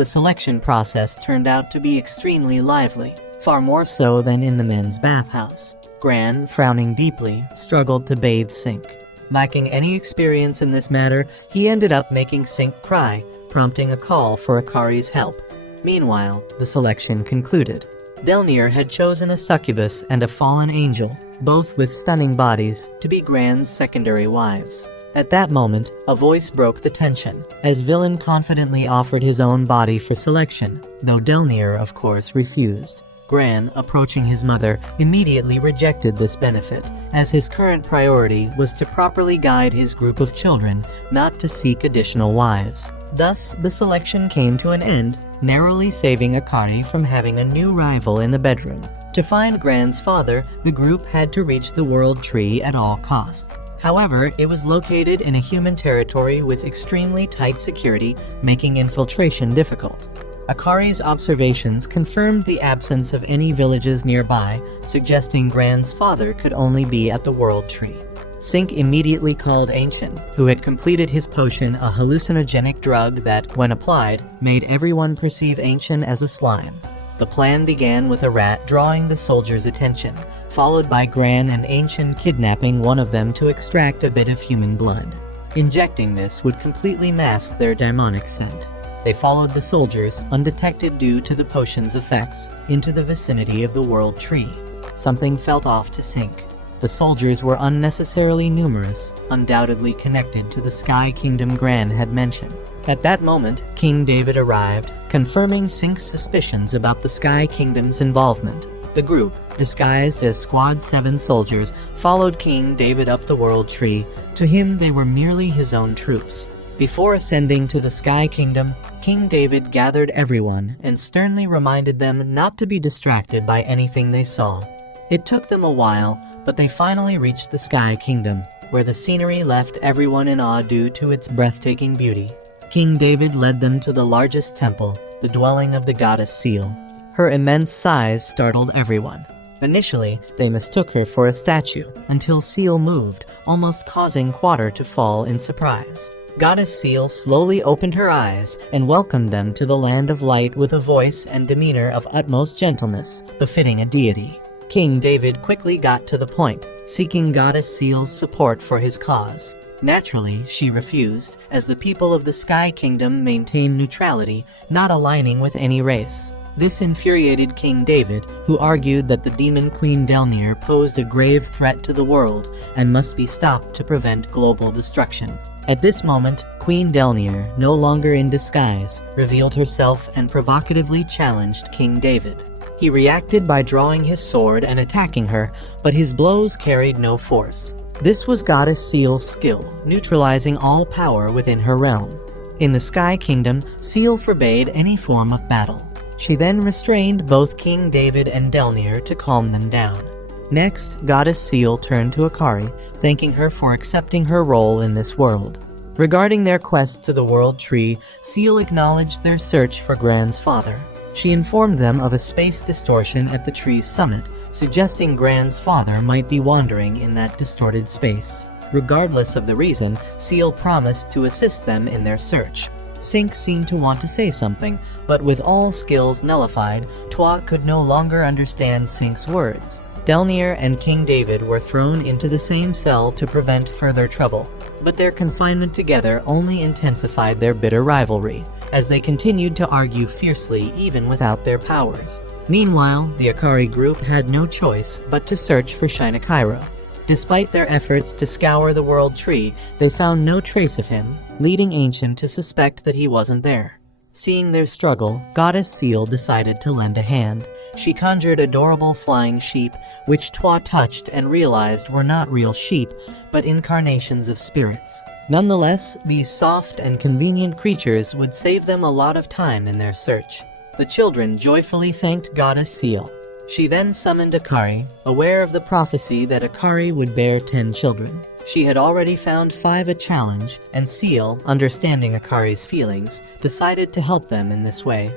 The selection process turned out to be extremely lively, far more so than in the men's bathhouse. Gran, frowning deeply, struggled to bathe Sink. Lacking any experience in this matter, he ended up making Sink cry, prompting a call for Akari's help. Meanwhile, the selection concluded. Delnir had chosen a succubus and a fallen angel, both with stunning bodies, to be Gran's secondary wives. At that moment, a voice broke the tension, as Villain confidently offered his own body for selection, though Delnir, of course, refused. Gran, approaching his mother, immediately rejected this benefit, as his current priority was to properly guide his group of children, not to seek additional wives. Thus, the selection came to an end, narrowly saving Akari from having a new rival in the bedroom. To find Gran's father, the group had to reach the World Tree at all costs. However, it was located in a human territory with extremely tight security, making infiltration difficult. Akari's observations confirmed the absence of any villages nearby, suggesting Gran's father could only be at the World Tree. Sink immediately called Ancient, who had completed his potion, a hallucinogenic drug that, when applied, made everyone perceive Ancient as a slime. The plan began with a rat drawing the soldiers' attention, followed by Gran and Ancient kidnapping one of them to extract a bit of human blood. Injecting this would completely mask their demonic scent. They followed the soldiers, undetected due to the potion's effects, into the vicinity of the World Tree. Something felt off to Sink. The soldiers were unnecessarily numerous, undoubtedly connected to the Sky Kingdom Gran had mentioned. At that moment, King David arrived, confirming Sink's suspicions about the Sky Kingdom's involvement. The group, disguised as Squad 7 soldiers, followed King David up the World Tree. To him, they were merely his own troops. Before ascending to the Sky Kingdom, King David gathered everyone and sternly reminded them not to be distracted by anything they saw. It took them a while, but they finally reached the Sky Kingdom, where the scenery left everyone in awe due to its breathtaking beauty. King David led them to the largest temple, the dwelling of the goddess Seal. Her immense size startled everyone. Initially, they mistook her for a statue, until Seal moved, almost causing Quater to fall in surprise. Goddess Seal slowly opened her eyes and welcomed them to the land of light with a voice and demeanor of utmost gentleness, befitting a deity. King David quickly got to the point, seeking Goddess Seal's support for his cause. Naturally, she refused, as the people of the Sky Kingdom maintain neutrality, not aligning with any race. This infuriated King David, who argued that the demon Queen Delnir posed a grave threat to the world and must be stopped to prevent global destruction. At this moment, Queen Delnir, no longer in disguise, revealed herself and provocatively challenged King David. He reacted by drawing his sword and attacking her, but his blows carried no force. This was Goddess Seal's skill, neutralizing all power within her realm. In the Sky Kingdom, Seal forbade any form of battle. She then restrained both King David and Delnir to calm them down. Next, Goddess Seal turned to Akari, thanking her for accepting her role in this world. Regarding their quest to the World Tree, Seal acknowledged their search for Gran's father. She informed them of a space distortion at the tree's summit, suggesting Gran's father might be wandering in that distorted space. Regardless of the reason, Seal promised to assist them in their search. Sink seemed to want to say something, but with all skills nullified, Twa could no longer understand Sink's words. Delnir and King David were thrown into the same cell to prevent further trouble, but their confinement together only intensified their bitter rivalry, as they continued to argue fiercely even without their powers. Meanwhile, the Akari group had no choice but to search for Shinakairo. Despite their efforts to scour the World Tree, they found no trace of him, leading Ancient to suspect that he wasn't there. Seeing their struggle, Goddess Seal decided to lend a hand. She conjured adorable flying sheep, which Twa touched and realized were not real sheep, but incarnations of spirits. Nonetheless, these soft and convenient creatures would save them a lot of time in their search. The children joyfully thanked Goddess Seal. She then summoned Akari, aware of the prophecy that Akari would bear 10 children. She had already found 5 a challenge, and Seal, understanding Akari's feelings, decided to help them in this way.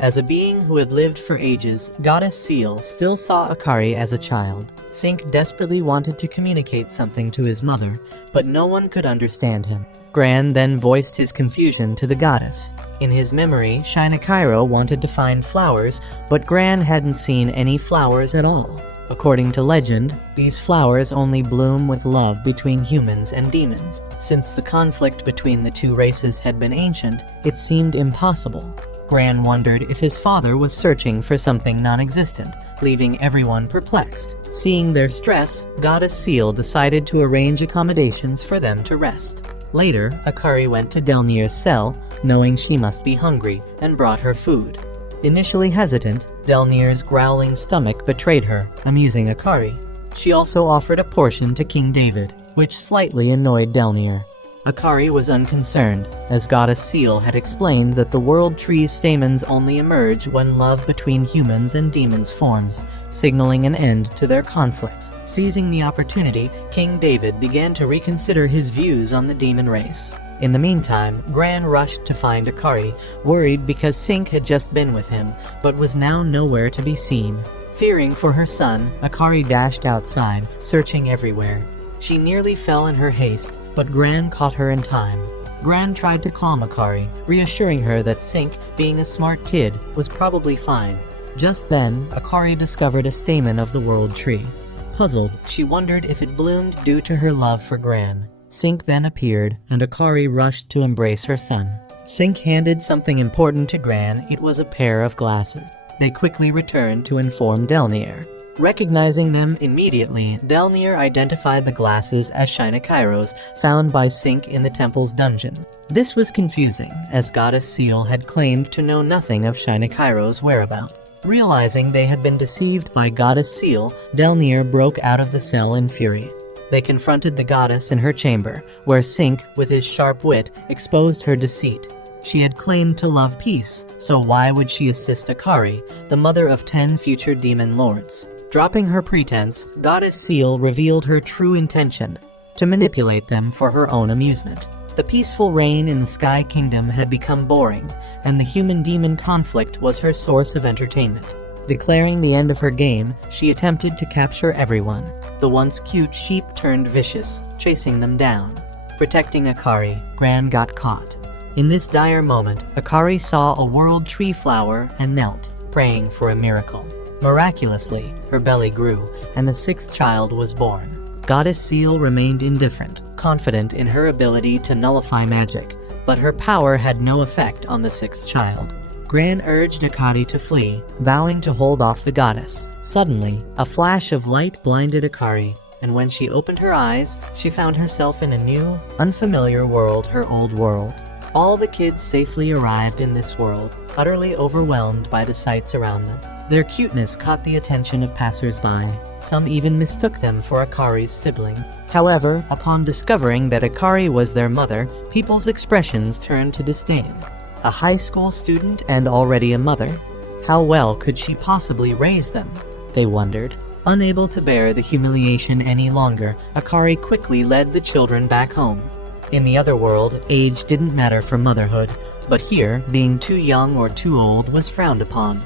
As a being who had lived for ages, Goddess Seal still saw Akari as a child. Sink desperately wanted to communicate something to his mother, but no one could understand him. Gran then voiced his confusion to the goddess. In his memory, Shinakairo wanted to find flowers, but Gran hadn't seen any flowers at all. According to legend, these flowers only bloom with love between humans and demons. Since the conflict between the two races had been ancient, it seemed impossible. Gran wondered if his father was searching for something non-existent, leaving everyone perplexed. Seeing their stress, Goddess Seal decided to arrange accommodations for them to rest. Later, Akari went to Delnir's cell, knowing she must be hungry, and brought her food. Initially hesitant, Delnir's growling stomach betrayed her, amusing Akari. She also offered a portion to King David, which slightly annoyed Delnir. Akari was unconcerned, as Goddess Seal had explained that the world tree's stamens only emerge when love between humans and demons forms, signaling an end to their conflict. Seizing the opportunity, King David began to reconsider his views on the demon race. In the meantime, Gran rushed to find Akari, worried because Sink had just been with him, but was now nowhere to be seen. Fearing for her son, Akari dashed outside, searching everywhere. She nearly fell in her haste, but Gran caught her in time. Gran tried to calm Akari, reassuring her that Sink, being a smart kid, was probably fine. Just then, Akari discovered a stamen of the world tree. Puzzled, she wondered if it bloomed due to her love for Gran. Sink then appeared, and Akari rushed to embrace her son. Sink handed something important to Gran. It was a pair of glasses. They quickly returned to inform Delnir. Recognizing them immediately, Delnir identified the glasses as Shinakairo's, found by Sink in the temple's dungeon. This was confusing, as Goddess Seal had claimed to know nothing of Shinakairo's whereabouts. Realizing they had been deceived by Goddess Seal, Delnir broke out of the cell in fury. They confronted the goddess in her chamber, where Sink, with his sharp wit, exposed her deceit. She had claimed to love peace, so why would she assist Akari, the mother of 10 future demon lords? Dropping her pretense, Goddess Seal revealed her true intention, to manipulate them for her own amusement. The peaceful reign in the Sky Kingdom had become boring, and the human-demon conflict was her source of entertainment. Declaring the end of her game, she attempted to capture everyone. The once cute sheep turned vicious, chasing them down. Protecting Akari, Gran got caught. In this dire moment, Akari saw a world tree flower and knelt, praying for a miracle. Miraculously, her belly grew, and the 6th child was born. Goddess Seal remained indifferent, confident in her ability to nullify magic, but her power had no effect on the 6th child. Gran urged Akari to flee, vowing to hold off the goddess. Suddenly, a flash of light blinded Akari, and when she opened her eyes, she found herself in a new, unfamiliar world, her old world. All the kids safely arrived in this world, utterly overwhelmed by the sights around them. Their cuteness caught the attention of passers-by. Some even mistook them for Akari's sibling. However, upon discovering that Akari was their mother, people's expressions turned to disdain. A high school student and already a mother. How well could she possibly raise them? They wondered. Unable to bear the humiliation any longer, Akari quickly led the children back home. In the other world, age didn't matter for motherhood, but here, being too young or too old was frowned upon.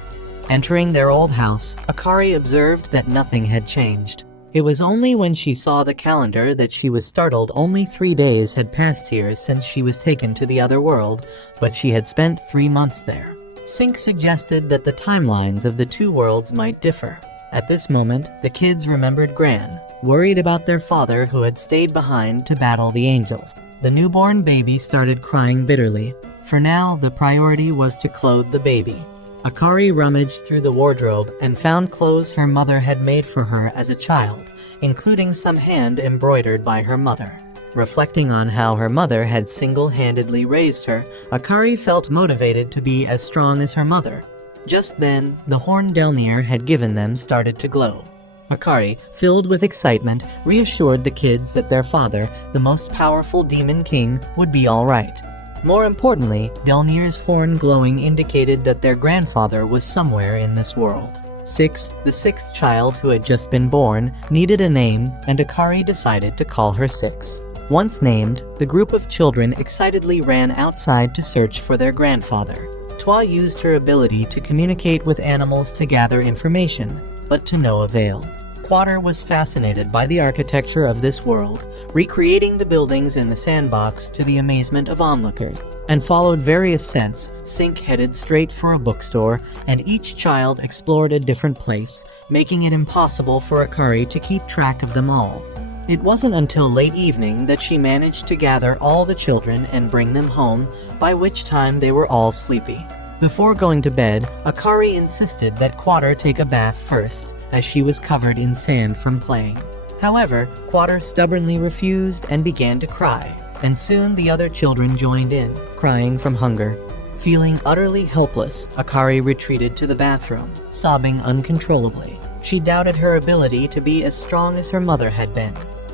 Entering their old house, Akari observed that nothing had changed. It was only when she saw the calendar that she was startled. Only 3 days had passed here since she was taken to the other world, but she had spent 3 months there. Sink suggested that the timelines of the two worlds might differ. At this moment, the kids remembered Gran, worried about their father who had stayed behind to battle the angels. The newborn baby started crying bitterly. For now, the priority was to clothe the baby. Akari rummaged through the wardrobe and found clothes her mother had made for her as a child, including some hand-embroidered by her mother. Reflecting on how her mother had single-handedly raised her, Akari felt motivated to be as strong as her mother. Just then, the horn Delnir had given them started to glow. Akari, filled with excitement, reassured the kids that their father, the most powerful demon king, would be all right. More importantly, Delnir's horn glowing indicated that their grandfather was somewhere in this world. 6, the 6th child who had just been born, needed a name, and Akari decided to call her 6. Once named, the group of children excitedly ran outside to search for their grandfather. Twa used her ability to communicate with animals to gather information, but to no avail. Quater was fascinated by the architecture of this world, recreating the buildings in the sandbox to the amazement of onlookers, and followed various scents. Sink headed straight for a bookstore, and each child explored a different place, making it impossible for Akari to keep track of them all. It wasn't until late evening that she managed to gather all the children and bring them home, by which time they were all sleepy. Before going to bed, Akari insisted that Quater take a bath first, as she was covered in sand from playing. However, Quater stubbornly refused and began to cry, and soon the other children joined in, crying from hunger. Feeling utterly helpless, Akari retreated to the bathroom, sobbing uncontrollably. She doubted her ability to be as strong as her mother had been.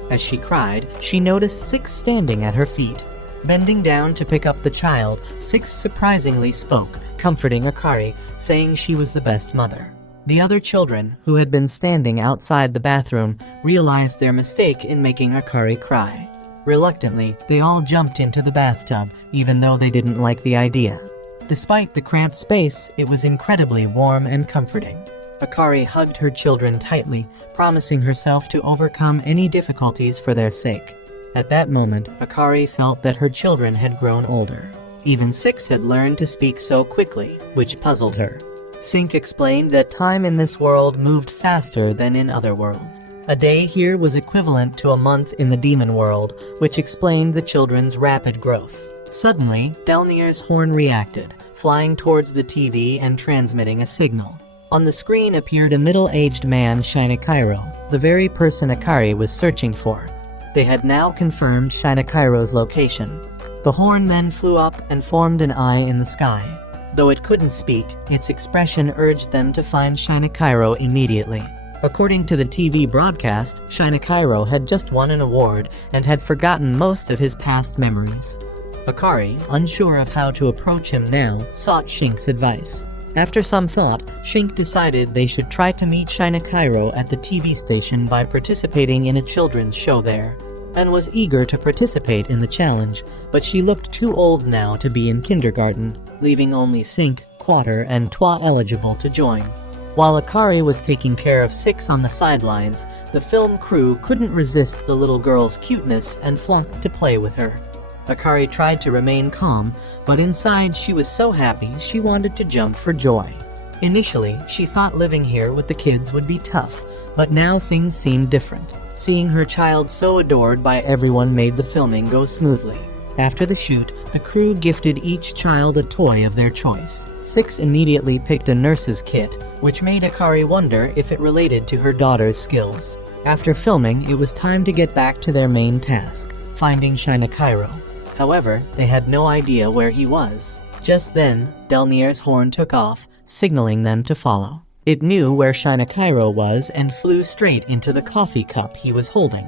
As she cried, she noticed Six standing at her feet. Bending down to pick up the child, Six surprisingly spoke, comforting Akari, saying she was the best mother. The other children, who had been standing outside the bathroom, realized their mistake in making Akari cry. Reluctantly, they all jumped into the bathtub, even though they didn't like the idea. Despite the cramped space, it was incredibly warm and comforting. Akari hugged her children tightly, promising herself to overcome any difficulties for their sake. At that moment, Akari felt that her children had grown older. Even Six had learned to speak so quickly, which puzzled her. Sink explained that time in this world moved faster than in other worlds. A day here was equivalent to a month in the demon world, which explained the children's rapid growth. Suddenly, Delnier's horn reacted, flying towards the TV and transmitting a signal. On the screen appeared a middle-aged man, Shinakairo, the very person Akari was searching for. They had now confirmed Shinakairo's location. The horn then flew up and formed an eye in the sky. Though it couldn't speak, its expression urged them to find Shinakairo immediately. According to the TV broadcast, Shinakairo had just won an award and had forgotten most of his past memories. Akari, unsure of how to approach him now, sought Shink's advice. After some thought, Shink decided they should try to meet Shinakairo at the TV station by participating in a children's show there, and was eager to participate in the challenge, but she looked too old now to be in kindergarten, leaving only Sink, Quater, and Twa eligible to join. While Akari was taking care of Six on the sidelines, the film crew couldn't resist the little girl's cuteness and flocked to play with her. Akari tried to remain calm, but inside she was so happy she wanted to jump for joy. Initially, she thought living here with the kids would be tough, but now things seemed different. Seeing her child so adored by everyone made the filming go smoothly. After the shoot, the crew gifted each child a toy of their choice. Six immediately picked a nurse's kit, which made Akari wonder if it related to her daughter's skills. After filming, it was time to get back to their main task, finding Shinakairo. However, they had no idea where he was. Just then, Delnier's horn took off, signaling them to follow. It knew where Shinakairo was and flew straight into the coffee cup he was holding.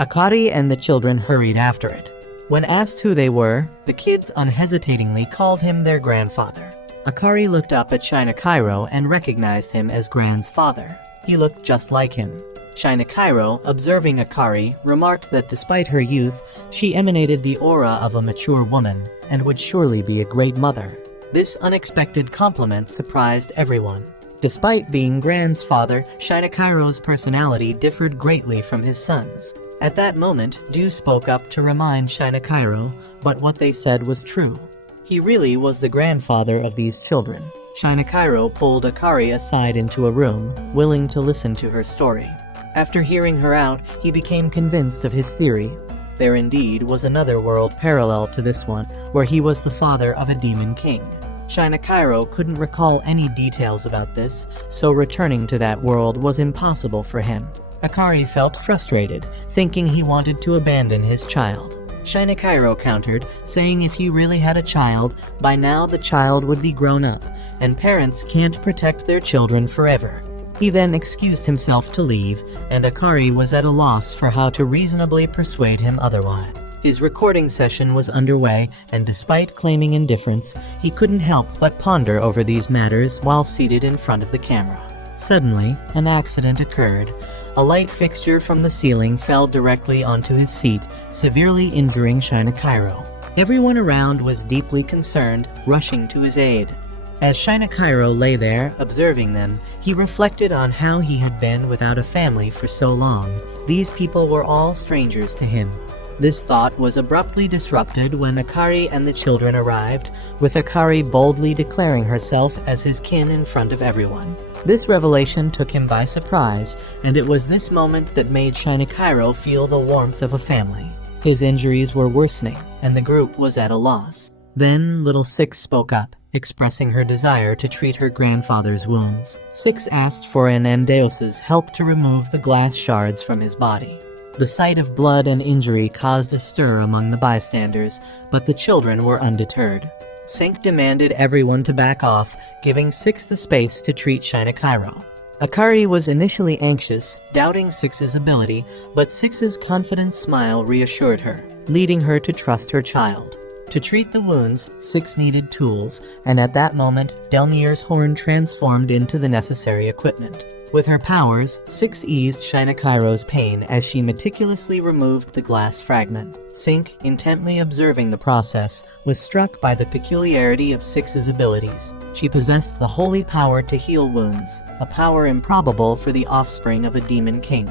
Akari and the children hurried after it. When asked who they were, the kids unhesitatingly called him their grandfather. Akari looked up at Shinakairo and recognized him as Gran's father. He looked just like him. Shinakairo, observing Akari, remarked that despite her youth, she emanated the aura of a mature woman and would surely be a great mother. This unexpected compliment surprised everyone. Despite being Gran's father, Shinakairo's personality differed greatly from his son's. At that moment, Du spoke up to remind Shinakairo, but what they said was true. He really was the grandfather of these children. Shinakairo pulled Akari aside into a room, willing to listen to her story. After hearing her out, he became convinced of his theory. There indeed was another world parallel to this one, where he was the father of a demon king. Shinakairo couldn't recall any details about this, so returning to that world was impossible for him. Akari felt frustrated, thinking he wanted to abandon his child. Shinakairo countered, saying if he really had a child, by now the child would be grown up, and parents can't protect their children forever. He then excused himself to leave, and Akari was at a loss for how to reasonably persuade him otherwise. His recording session was underway, and despite claiming indifference, he couldn't help but ponder over these matters while seated in front of the camera. Suddenly, an accident occurred. A light fixture from the ceiling fell directly onto his seat, severely injuring Shinakairo. Everyone around was deeply concerned, rushing to his aid. As Shinakairo lay there, observing them, he reflected on how he had been without a family for so long. These people were all strangers to him. This thought was abruptly disrupted when Akari and the children arrived, with Akari boldly declaring herself as his kin in front of everyone. This revelation took him by surprise, and it was this moment that made Shinakairo feel the warmth of a family. His injuries were worsening, and the group was at a loss. Then little Six spoke up, expressing her desire to treat her grandfather's wounds. Six asked for an Andeos's help to remove the glass shards from his body. The sight of blood and injury caused a stir among the bystanders, but the children were undeterred. Sink demanded everyone to back off, giving Six the space to treat Shinakairo. Akari was initially anxious, doubting Six's ability, but Six's confident smile reassured her, leading her to trust her child. To treat the wounds, Six needed tools, and at that moment, Delnir's horn transformed into the necessary equipment. With her powers, Six eased Shinakairo's pain as she meticulously removed the glass fragment. Sink, intently observing the process, was struck by the peculiarity of Six's abilities. She possessed the holy power to heal wounds, a power improbable for the offspring of a demon king.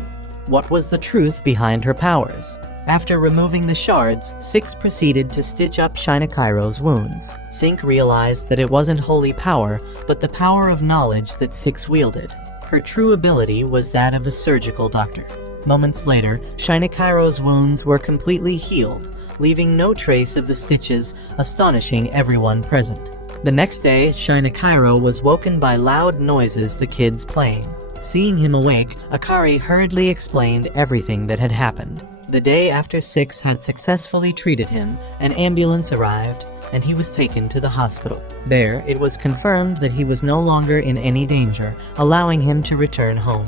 What was the truth behind her powers? After removing the shards, Six proceeded to stitch up Shinakairo's wounds. Sink realized that it wasn't holy power, but the power of knowledge that Six wielded. Her true ability was that of a surgical doctor. Moments later, Shinakairo's wounds were completely healed, leaving no trace of the stitches, astonishing everyone present. The next day, Shinakairo was woken by loud noises the kids playing. Seeing him awake, Akari hurriedly explained everything that had happened. The day after Six had successfully treated him, an ambulance arrived, and he was taken to the hospital. There, it was confirmed that he was no longer in any danger, allowing him to return home.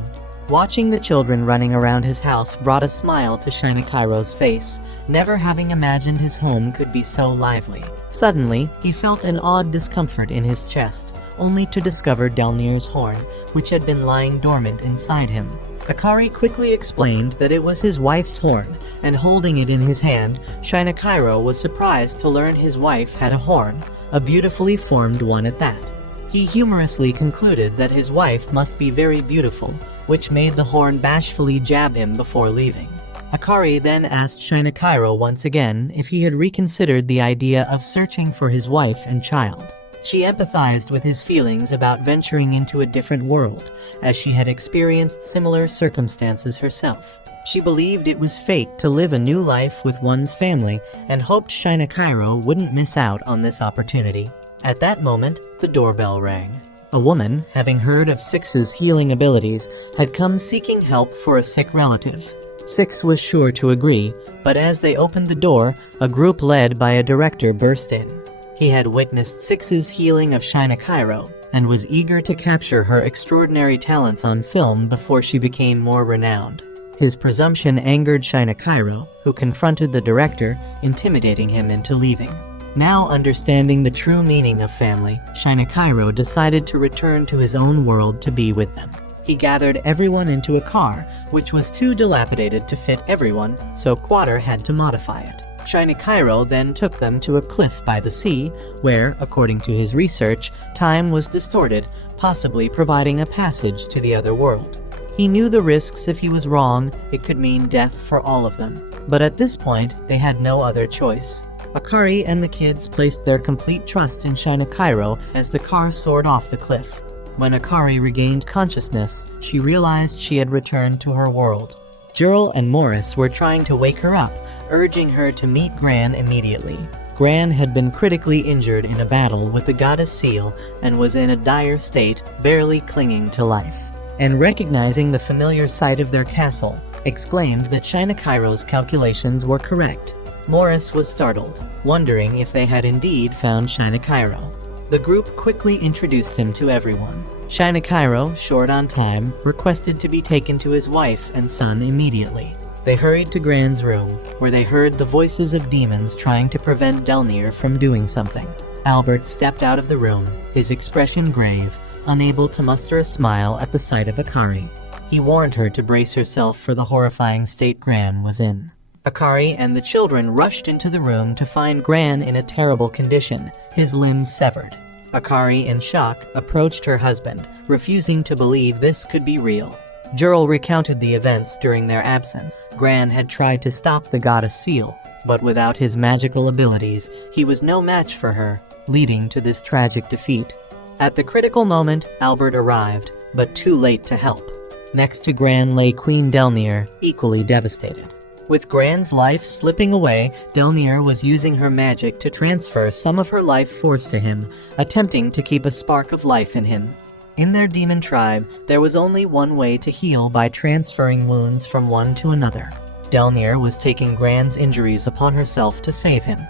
Watching the children running around his house brought a smile to Shinakairo's face, never having imagined his home could be so lively. Suddenly, he felt an odd discomfort in his chest, only to discover Delnir's horn, which had been lying dormant inside him. Akari quickly explained that it was his wife's horn, and holding it in his hand, Shinakairo was surprised to learn his wife had a horn, a beautifully formed one at that. He humorously concluded that his wife must be very beautiful, which made the horn bashfully jab him before leaving. Akari then asked Shinakairo once again if he had reconsidered the idea of searching for his wife and child. She empathized with his feelings about venturing into a different world, as she had experienced similar circumstances herself. She believed it was fate to live a new life with one's family and hoped Shinakairo wouldn't miss out on this opportunity. At that moment, the doorbell rang. A woman, having heard of Six's healing abilities, had come seeking help for a sick relative. Six was sure to agree, but as they opened the door, a group led by a director burst in. He had witnessed Six's healing of Shinakairo, and was eager to capture her extraordinary talents on film before she became more renowned. His presumption angered Shinakairo, who confronted the director, intimidating him into leaving. Now understanding the true meaning of family, Shinakairo decided to return to his own world to be with them. He gathered everyone into a car, which was too dilapidated to fit everyone, so Quater had to modify it. Shinakairo then took them to a cliff by the sea, where, according to his research, time was distorted, possibly providing a passage to the other world. He knew the risks. If he was wrong, it could mean death for all of them. But at this point, they had no other choice. Akari and the kids placed their complete trust in Shinakairo as the car soared off the cliff. When Akari regained consciousness, she realized she had returned to her world. Jurl and Morris were trying to wake her up, urging her to meet Gran immediately. Gran had been critically injured in a battle with the goddess Seal and was in a dire state, barely clinging to life. And recognizing the familiar sight of their castle, exclaimed that Shinakairo's calculations were correct. Morris was startled, wondering if they had indeed found Shinakairo. The group quickly introduced him to everyone. Shinakairo, short on time, requested to be taken to his wife and son immediately. They hurried to Gran's room, where they heard the voices of demons trying to prevent Delnir from doing something. Albert stepped out of the room, his expression grave, unable to muster a smile at the sight of Akari. He warned her to brace herself for the horrifying state Gran was in. Akari and the children rushed into the room to find Gran in a terrible condition, his limbs severed. Akari, in shock, approached her husband, refusing to believe this could be real. Jurel recounted the events during their absence. Gran had tried to stop the goddess seal, but without his magical abilities, he was no match for her, leading to this tragic defeat. At the critical moment, Albert arrived, but too late to help. Next to Gran lay Queen Delnir, equally devastated. With Gran's life slipping away, Delnir was using her magic to transfer some of her life force to him, attempting to keep a spark of life in him. In their demon tribe, there was only one way to heal by transferring wounds from one to another. Delnir was taking Gran's injuries upon herself to save him.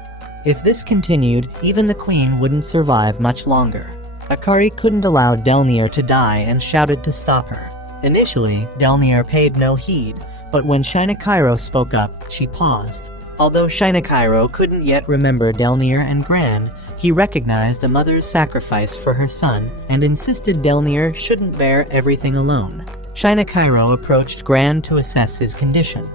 If this continued, even the queen wouldn't survive much longer. Akari couldn't allow Delnir to die and shouted to stop her. Initially, Delnir paid no heed, but when Shinakairo spoke up, she paused. Although Shinakairo couldn't yet remember Delnir and Gran, he recognized a mother's sacrifice for her son and insisted Delnir shouldn't bear everything alone. Shinakairo approached Gran to assess his condition.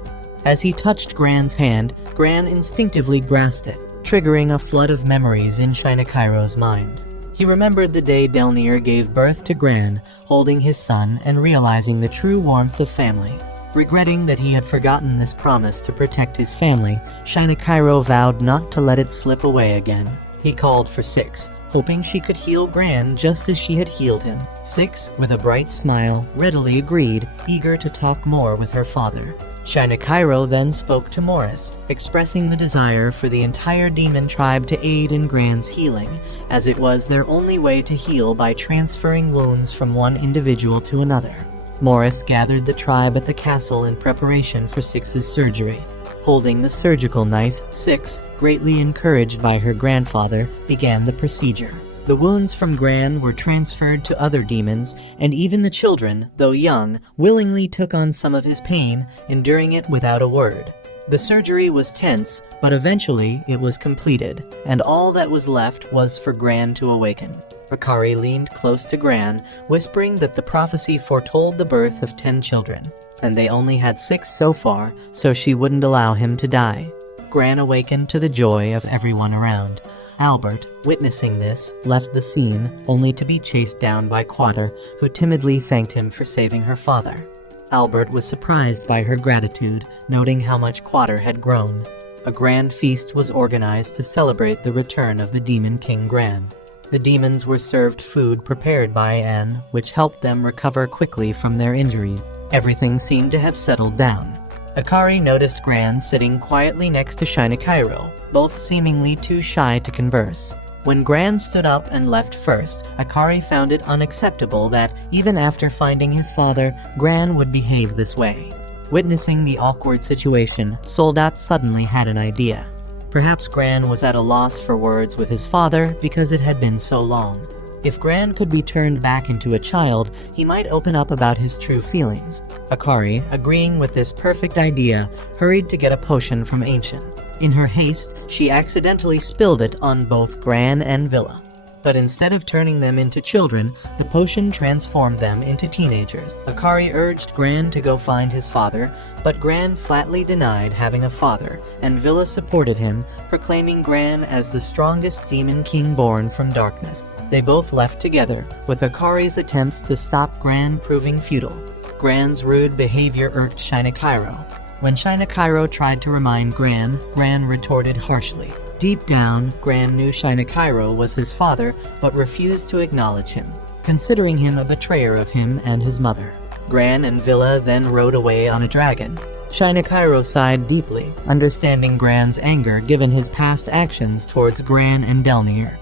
As he touched Gran's hand, Gran instinctively grasped it, triggering a flood of memories in Shinakairo's mind. He remembered the day Delnir gave birth to Gran, holding his son and realizing the true warmth of family. Regretting that he had forgotten this promise to protect his family, Shinakairo vowed not to let it slip away again. He called for Six, hoping she could heal Gran just as she had healed him. Six, with a bright smile, readily agreed, eager to talk more with her father. Shinakairo then spoke to Morris, expressing the desire for the entire demon tribe to aid in Gran's healing, as it was their only way to heal by transferring wounds from one individual to another. Morris gathered the tribe at the castle in preparation for Six's surgery. Holding the surgical knife, Six, greatly encouraged by her grandfather, began the procedure. The wounds from Gran were transferred to other demons, and even the children, though young, willingly took on some of his pain, enduring it without a word. The surgery was tense, but eventually it was completed, and all that was left was for Gran to awaken. Akari leaned close to Gran, whispering that the prophecy foretold the birth of 10 children, and they only had 6 so far, so she wouldn't allow him to die. Gran awakened to the joy of everyone around. Albert, witnessing this, left the scene, only to be chased down by Quater, who timidly thanked him for saving her father. Albert was surprised by her gratitude, noting how much Quater had grown. A grand feast was organized to celebrate the return of the Demon King Gran. The demons were served food prepared by Anne, which helped them recover quickly from their injuries. Everything seemed to have settled down. Akari noticed Gran sitting quietly next to Shinakairo, both seemingly too shy to converse. When Gran stood up and left first, Akari found it unacceptable that, even after finding his father, Gran would behave this way. Witnessing the awkward situation, Soldat suddenly had an idea. Perhaps Gran was at a loss for words with his father because it had been so long. If Gran could be turned back into a child, he might open up about his true feelings. Akari, agreeing with this perfect idea, hurried to get a potion from Ancient. In her haste, she accidentally spilled it on both Gran and Villa. But instead of turning them into children, the potion transformed them into teenagers. Akari urged Gran to go find his father, but Gran flatly denied having a father, and Villa supported him, proclaiming Gran as the strongest demon king born from darkness. They both left together, with Akari's attempts to stop Gran proving futile. Gran's rude behavior irked Shinakairo. When Shinakairo tried to remind Gran, Gran retorted harshly. Deep down, Gran knew Shinakairo was his father, but refused to acknowledge him, considering him a betrayer of him and his mother. Gran and Villa then rode away on a dragon. Shinakairo sighed deeply, understanding Gran's anger given his past actions towards Gran and Delnir.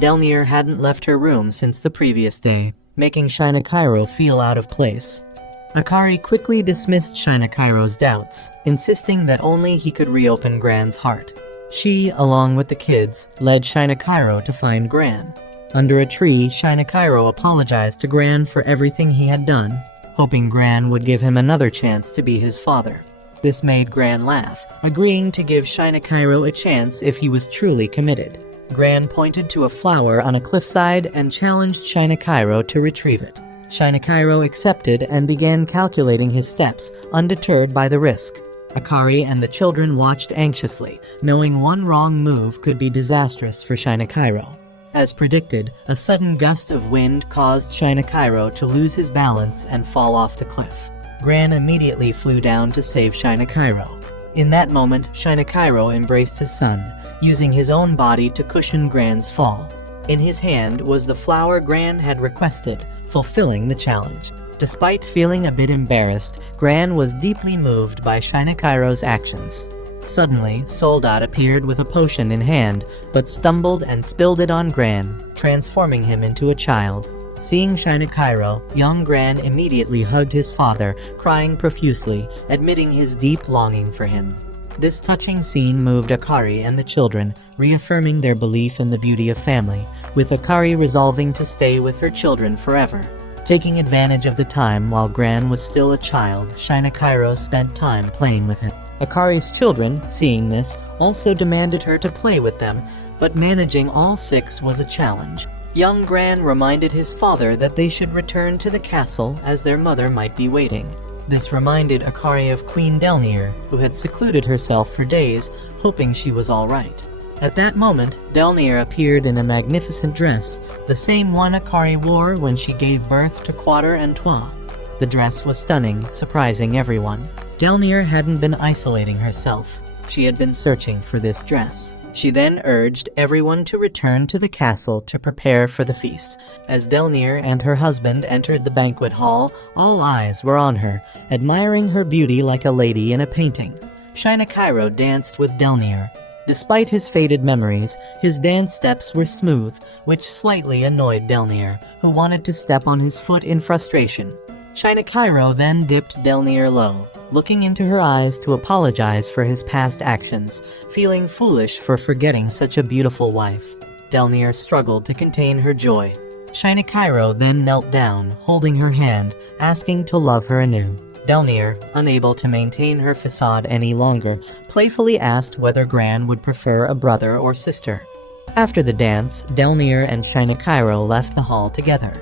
Delnir hadn't left her room since the previous day, making Shinakairo feel out of place. Akari quickly dismissed Shinakairo's doubts, insisting that only he could reopen Gran's heart. She, along with the kids, led Shinakairo to find Gran. Under a tree, Shinakairo apologized to Gran for everything he had done, hoping Gran would give him another chance to be his father. This made Gran laugh, agreeing to give Shinakairo a chance if he was truly committed. Gran pointed to a flower on a cliffside and challenged Shinakairo to retrieve it. Shinakairo accepted and began calculating his steps, undeterred by the risk. Akari and the children watched anxiously, knowing one wrong move could be disastrous for Shinakairo. As predicted, a sudden gust of wind caused Shinakairo to lose his balance and fall off the cliff. Gran immediately flew down to save Shinakairo. In that moment, Shinakairo embraced his son, using his own body to cushion Gran's fall. In his hand was the flower Gran had requested, fulfilling the challenge. Despite feeling a bit embarrassed, Gran was deeply moved by Shinakairo's actions. Suddenly, Soldat appeared with a potion in hand, but stumbled and spilled it on Gran, transforming him into a child. Seeing Shinakairo, young Gran immediately hugged his father, crying profusely, admitting his deep longing for him. This touching scene moved Akari and the children, reaffirming their belief in the beauty of family, with Akari resolving to stay with her children forever. Taking advantage of the time while Gran was still a child, Shinakairo spent time playing with him. Akari's children, seeing this, also demanded her to play with them, but managing all 6 was a challenge. Young Gran reminded his father that they should return to the castle as their mother might be waiting. This reminded Akari of Queen Delnir, who had secluded herself for days, hoping she was all right. At that moment, Delnir appeared in a magnificent dress, the same one Akari wore when she gave birth to Quater and Trois. The dress was stunning, surprising everyone. Delnir hadn't been isolating herself. She had been searching for this dress. She then urged everyone to return to the castle to prepare for the feast. As Delnir and her husband entered the banquet hall, all eyes were on her, admiring her beauty like a lady in a painting. Shinakairo danced with Delnir. Despite his faded memories, his dance steps were smooth, which slightly annoyed Delnir, who wanted to step on his foot in frustration. Shinakairo then dipped Delnir low, looking into her eyes to apologize for his past actions, feeling foolish for forgetting such a beautiful wife. Delnir struggled to contain her joy. Shinakairo then knelt down, holding her hand, asking to love her anew. Delnir, unable to maintain her facade any longer, playfully asked whether Gran would prefer a brother or sister. After the dance, Delnir and Shinakairo left the hall together.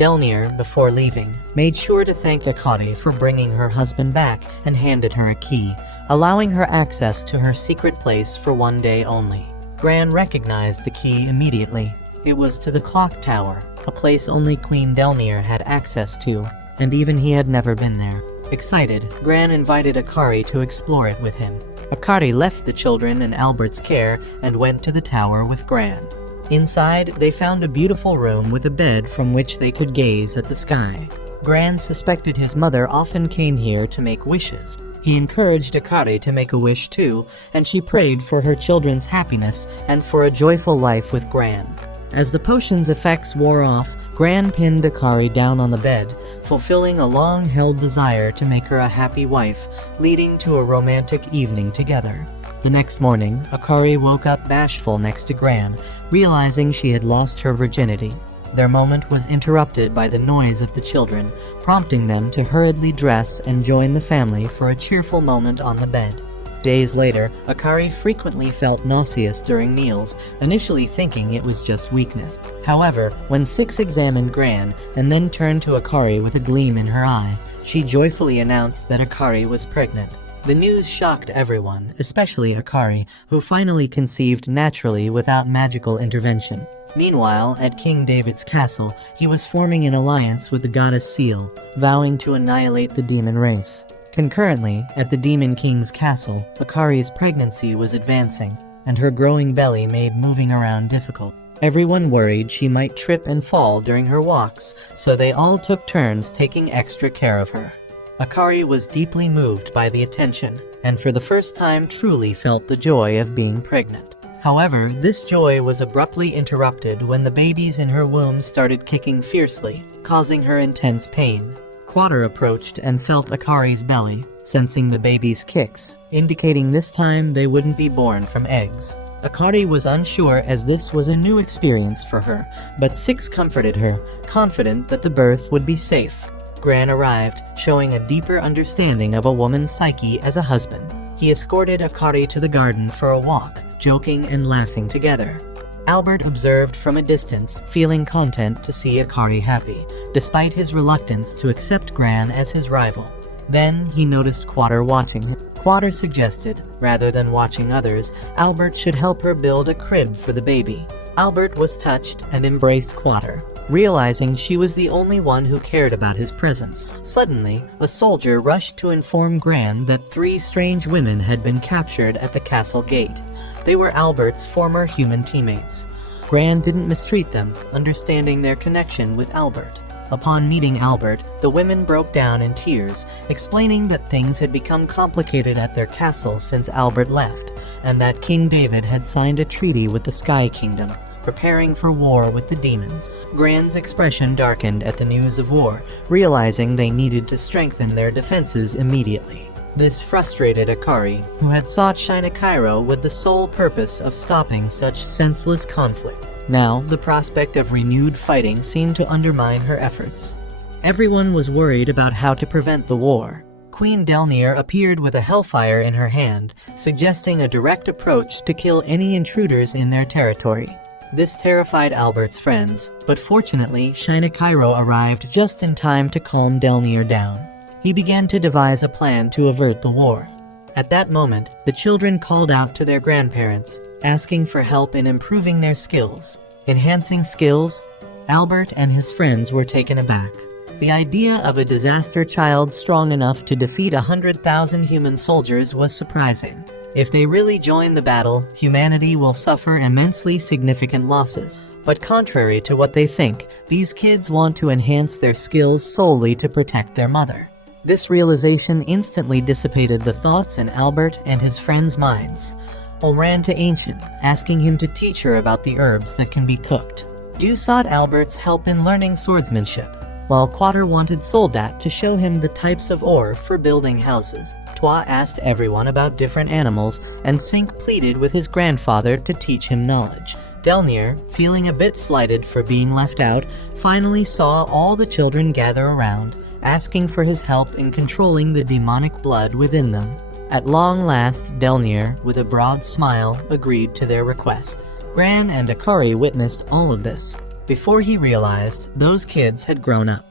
Delnir, before leaving, made sure to thank Akari for bringing her husband back and handed her a key, allowing her access to her secret place for one day only. Gran recognized the key immediately. It was to the clock tower, a place only Queen Delnir had access to, and even he had never been there. Excited, Gran invited Akari to explore it with him. Akari left the children in Albert's care and went to the tower with Gran. Inside, they found a beautiful room with a bed from which they could gaze at the sky. Gran suspected his mother often came here to make wishes. He encouraged Akari to make a wish too, and she prayed for her children's happiness and for a joyful life with Gran. As the potion's effects wore off, Gran pinned Akari down on the bed, fulfilling a long-held desire to make her a happy wife, leading to a romantic evening together. The next morning, Akari woke up bashful next to Gran, realizing she had lost her virginity. Their moment was interrupted by the noise of the children, prompting them to hurriedly dress and join the family for a cheerful moment on the bed. Days later, Akari frequently felt nauseous during meals, initially thinking it was just weakness. However, when Six examined Gran and then turned to Akari with a gleam in her eye, she joyfully announced that Akari was pregnant. The news shocked everyone, especially Akari, who finally conceived naturally without magical intervention. Meanwhile, at King David's castle, he was forming an alliance with the goddess Seal, vowing to annihilate the demon race. Concurrently, at the Demon King's castle, Akari's pregnancy was advancing, and her growing belly made moving around difficult. Everyone worried she might trip and fall during her walks, so they all took turns taking extra care of her. Akari was deeply moved by the attention, and for the first time truly felt the joy of being pregnant. However, this joy was abruptly interrupted when the babies in her womb started kicking fiercely, causing her intense pain. Quater approached and felt Akari's belly, sensing the baby's kicks, indicating this time they wouldn't be born from eggs. Akari was unsure as this was a new experience for her, but Six comforted her, confident that the birth would be safe. Gran arrived, showing a deeper understanding of a woman's psyche as a husband. He escorted Akari to the garden for a walk, joking and laughing together. Albert observed from a distance, feeling content to see Akari happy, despite his reluctance to accept Gran as his rival. Then he noticed Quater watching him. Quater suggested, rather than watching others, Albert should help her build a crib for the baby. Albert was touched and embraced Quater, realizing she was the only one who cared about his presence. Suddenly, a soldier rushed to inform Gran that 3 strange women had been captured at the castle gate. They were Albert's former human teammates. Gran didn't mistreat them, understanding their connection with Albert. Upon meeting Albert, the women broke down in tears, explaining that things had become complicated at their castle since Albert left, and that King David had signed a treaty with the Sky Kingdom, preparing for war with the demons. Gran's expression darkened at the news of war, realizing they needed to strengthen their defenses immediately. This frustrated Akari, who had sought Shina Cairo with the sole purpose of stopping such senseless conflict. Now, the prospect of renewed fighting seemed to undermine her efforts. Everyone was worried about how to prevent the war. Queen Delnir appeared with a hellfire in her hand, suggesting a direct approach to kill any intruders in their territory. This terrified Albert's friends, but fortunately, Shina Cairo arrived just in time to calm Delnir down. He began to devise a plan to avert the war. At that moment, the children called out to their grandparents, asking for help in improving their skills. Enhancing skills, Albert and his friends were taken aback. The idea of a disaster child strong enough to defeat 100,000 human soldiers was surprising. If they really join the battle, humanity will suffer immensely significant losses. But contrary to what they think, these kids want to enhance their skills solely to protect their mother. This realization instantly dissipated the thoughts in Albert and his friends' minds. All ran to Ancient, asking him to teach her about the herbs that can be cooked. Du sought Albert's help in learning swordsmanship, while Quater wanted Soldat to show him the types of ore for building houses. Toi asked everyone about different animals, and Sink pleaded with his grandfather to teach him knowledge. Delnir, feeling a bit slighted for being left out, finally saw all the children gather around, asking for his help in controlling the demonic blood within them. At long last, Delnir, with a broad smile, agreed to their request. Gran and Akari witnessed all of this. Before he realized, those kids had grown up.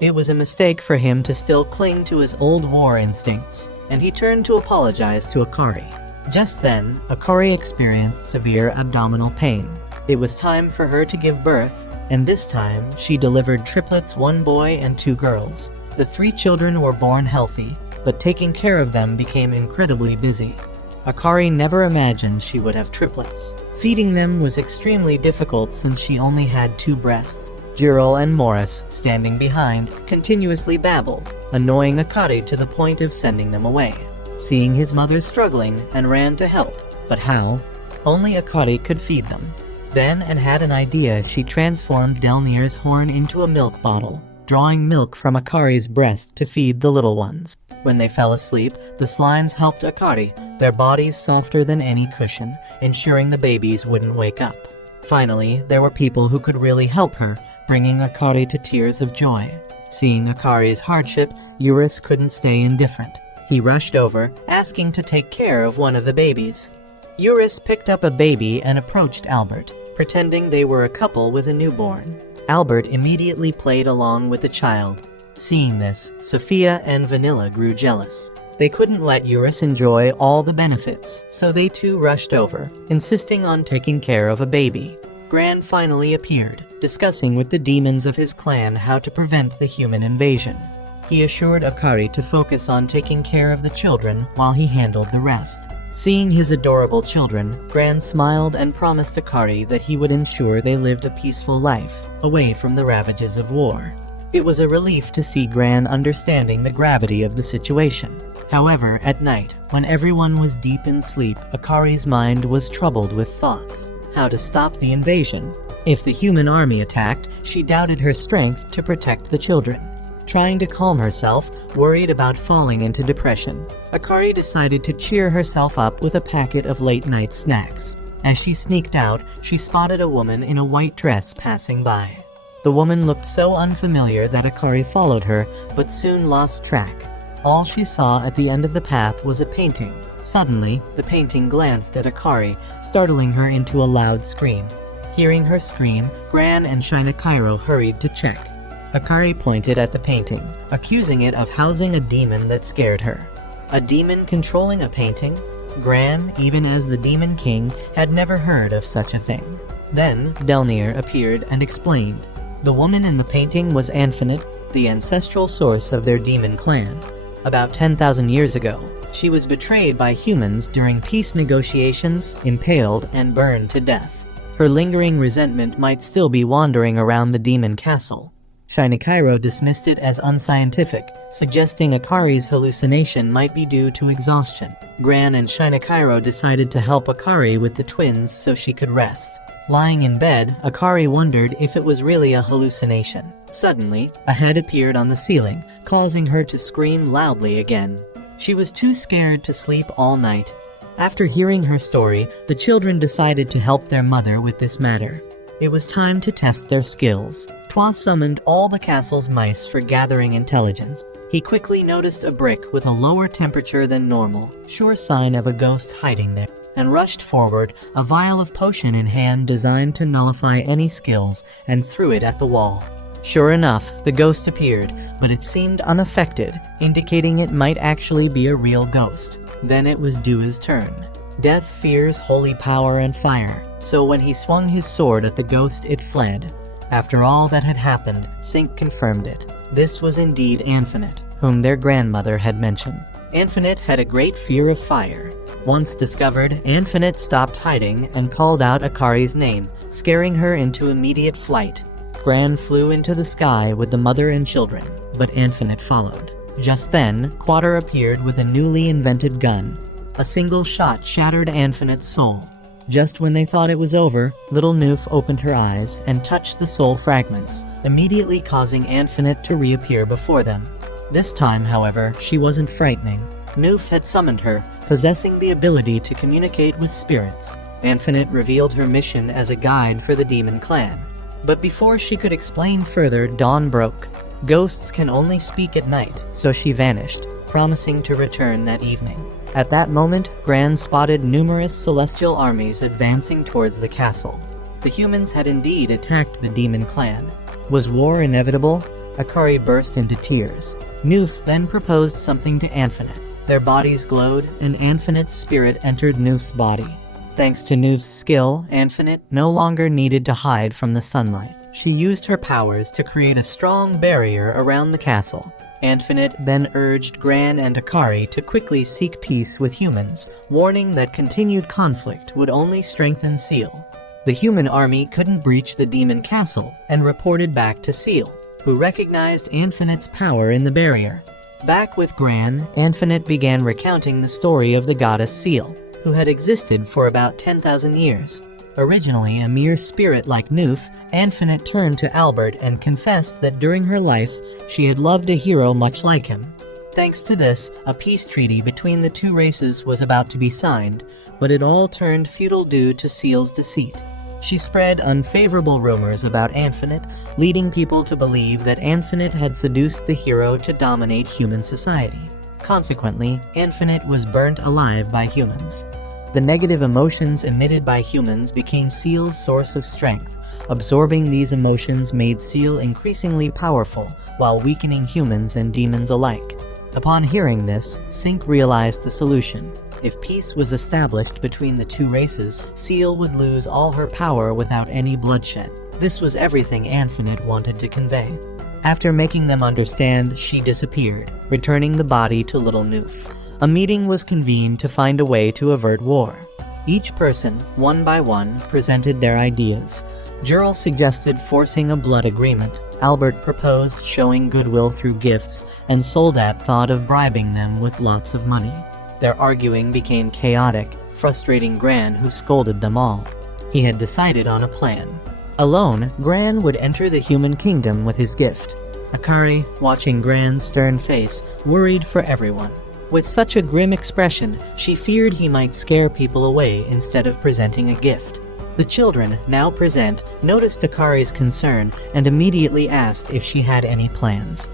It was a mistake for him to still cling to his old war instincts, and he turned to apologize to Akari. Just then, Akari experienced severe abdominal pain. It was time for her to give birth, and this time, she delivered triplets, 1 boy and 2 girls. The 3 children were born healthy, but taking care of them became incredibly busy. Akari never imagined she would have triplets. Feeding them was extremely difficult since she only had 2 breasts. Jiril and Morris, standing behind, continuously babbled, annoying Akari to the point of sending them away. Seeing his mother struggling, and ran to help. But how? Only Akari could feed them. Then, and had an idea, she transformed Delnir's horn into a milk bottle, drawing milk from Akari's breast to feed the little ones. When they fell asleep, the slimes helped Akari, their bodies softer than any cushion, ensuring the babies wouldn't wake up. Finally, there were people who could really help her, bringing Akari to tears of joy. Seeing Akari's hardship, Eurus couldn't stay indifferent. He rushed over, asking to take care of one of the babies. Eurus picked up a baby and approached Albert, pretending they were a couple with a newborn. Albert immediately played along with the child. Seeing this, Sophia and Vanilla grew jealous. They couldn't let Eurus enjoy all the benefits, so they too rushed over, insisting on taking care of a baby. Gran finally appeared, discussing with the demons of his clan how to prevent the human invasion. He assured Akari to focus on taking care of the children while he handled the rest. Seeing his adorable children, Gran smiled and promised Akari that he would ensure they lived a peaceful life, away from the ravages of war. It was a relief to see Gran understanding the gravity of the situation. However, at night, when everyone was deep in sleep, Akari's mind was troubled with thoughts. How to stop the invasion? If the human army attacked, she doubted her strength to protect the children. Trying to calm herself, worried about falling into depression, Akari decided to cheer herself up with a packet of late-night snacks. As she sneaked out, she spotted a woman in a white dress passing by. The woman looked so unfamiliar that Akari followed her, but soon lost track. All she saw at the end of the path was a painting. Suddenly, the painting glanced at Akari, startling her into a loud scream. Hearing her scream, Gran and Shina Cairo hurried to check. Akari pointed at the painting, accusing it of housing a demon that scared her. A demon controlling a painting? Gran, even as the Demon King, had never heard of such a thing. Then, Delnir appeared and explained. The woman in the painting was Anfinite, the ancestral source of their demon clan. About 10,000 years ago, she was betrayed by humans during peace negotiations, impaled, and burned to death. Her lingering resentment might still be wandering around the demon castle. Shinekairo dismissed it as unscientific, suggesting Akari's hallucination might be due to exhaustion. Gran and Shinekairo decided to help Akari with the twins so she could rest. Lying in bed, Akari wondered if it was really a hallucination. Suddenly, a head appeared on the ceiling, causing her to scream loudly again. She was too scared to sleep all night. After hearing her story, the children decided to help their mother with this matter. It was time to test their skills. Twa summoned all the castle's mice for gathering intelligence. He quickly noticed a brick with a lower temperature than normal, sure sign of a ghost hiding there, and rushed forward, a vial of potion in hand designed to nullify any skills, and threw it at the wall. Sure enough, the ghost appeared, but it seemed unaffected, indicating it might actually be a real ghost. Then it was Dua's turn. Death fears holy power and fire, so when he swung his sword at the ghost, it fled. After all that had happened, Sync confirmed it. This was indeed Anfinite, whom their grandmother had mentioned. Anfinite had a great fear of fire. Once discovered, Anfinite stopped hiding and called out Akari's name, scaring her into immediate flight. Gran flew into the sky with the mother and children, but Anfinite followed. Just then, Quater appeared with a newly invented gun. A single shot shattered Anfinite's soul. Just when they thought it was over, little Noof opened her eyes and touched the soul fragments, immediately causing Anfinite to reappear before them. This time, however, she wasn't frightening. Noof had summoned her, possessing the ability to communicate with spirits. Anfinite revealed her mission as a guide for the demon clan. But before she could explain further, dawn broke. Ghosts can only speak at night, so she vanished, promising to return that evening. At that moment, Gran spotted numerous celestial armies advancing towards the castle. The humans had indeed attacked the demon clan. Was war inevitable? Akari burst into tears. Noof then proposed something to Anfinite. Their bodies glowed, and Anfinite's spirit entered Noof's body. Thanks to Noof's skill, Anfinite no longer needed to hide from the sunlight. She used her powers to create a strong barrier around the castle. Anfinite then urged Gran and Akari to quickly seek peace with humans, warning that continued conflict would only strengthen Seal. The human army couldn't breach the demon castle and reported back to Seal, who recognized Anfinite's power in the barrier. Back with Gran, Anfinite began recounting the story of the goddess Seal, who had existed for about 10,000 years. Originally a mere spirit like Noof, Anfinite turned to Albert and confessed that during her life, she had loved a hero much like him. Thanks to this, a peace treaty between the two races was about to be signed, but it all turned futile due to Seal's deceit. She spread unfavorable rumors about Anfinite, leading people to believe that Anfinite had seduced the hero to dominate human society. Consequently, Anfinite was burnt alive by humans. The negative emotions emitted by humans became Seal's source of strength. Absorbing these emotions made Seal increasingly powerful, while weakening humans and demons alike. Upon hearing this, Sync realized the solution. If peace was established between the two races, Seal would lose all her power without any bloodshed. This was everything Anfinite wanted to convey. After making them understand, she disappeared, returning the body to Little Noof. A meeting was convened to find a way to avert war. Each person, one by one, presented their ideas. Jurl suggested forcing a blood agreement. Albert proposed showing goodwill through gifts, and Soldat thought of bribing them with lots of money. Their arguing became chaotic, frustrating Gran, who scolded them all. He had decided on a plan. Alone, Gran would enter the human kingdom with his gift. Akari, watching Gran's stern face, worried for everyone. With such a grim expression, she feared he might scare people away instead of presenting a gift. The children, now present, noticed Akari's concern and immediately asked if she had any plans.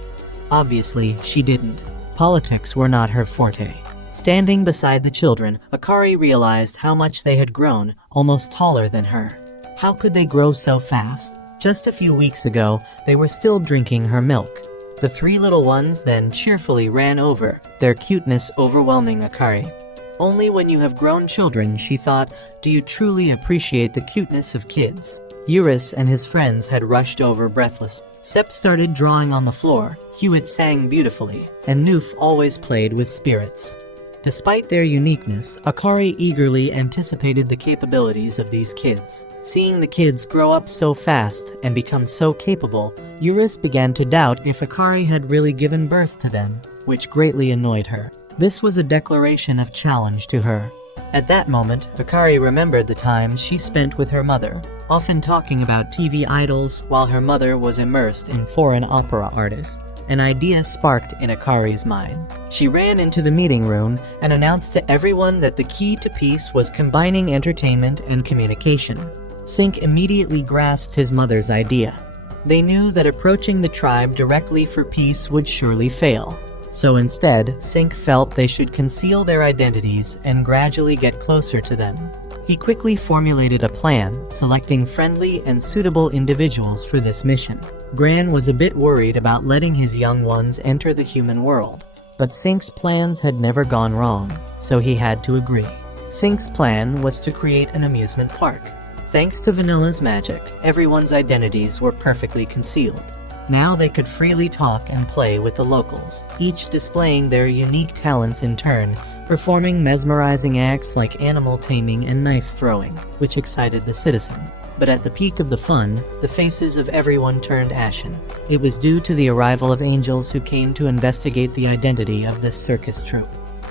Obviously, she didn't. Politics were not her forte. Standing beside the children, Akari realized how much they had grown, almost taller than her. How could they grow so fast? Just a few weeks ago, they were still drinking her milk. The three little ones then cheerfully ran over, their cuteness overwhelming Akari. Only when you have grown children, she thought, do you truly appreciate the cuteness of kids. Eurus and his friends had rushed over breathless. Sepp started drawing on the floor, Hewitt sang beautifully, and Noof always played with spirits. Despite their uniqueness, Akari eagerly anticipated the capabilities of these kids. Seeing the kids grow up so fast and become so capable, Eurus began to doubt if Akari had really given birth to them, which greatly annoyed her. This was a declaration of challenge to her. At that moment, Akari remembered the times she spent with her mother, often talking about TV idols while her mother was immersed in foreign opera artists. An idea sparked in Akari's mind. She ran into the meeting room and announced to everyone that the key to peace was combining entertainment and communication. Sink immediately grasped his mother's idea. They knew that approaching the tribe directly for peace would surely fail. So instead, Sink felt they should conceal their identities and gradually get closer to them. He quickly formulated a plan, selecting friendly and suitable individuals for this mission. Gran was a bit worried about letting his young ones enter the human world, but Sink's plans had never gone wrong, so he had to agree. Sink's plan was to create an amusement park. Thanks to Vanilla's magic, everyone's identities were perfectly concealed. Now they could freely talk and play with the locals, each displaying their unique talents in turn, performing mesmerizing acts like animal taming and knife throwing, which excited the citizen. But at the peak of the fun, the faces of everyone turned ashen. It was due to the arrival of angels who came to investigate the identity of this circus troupe.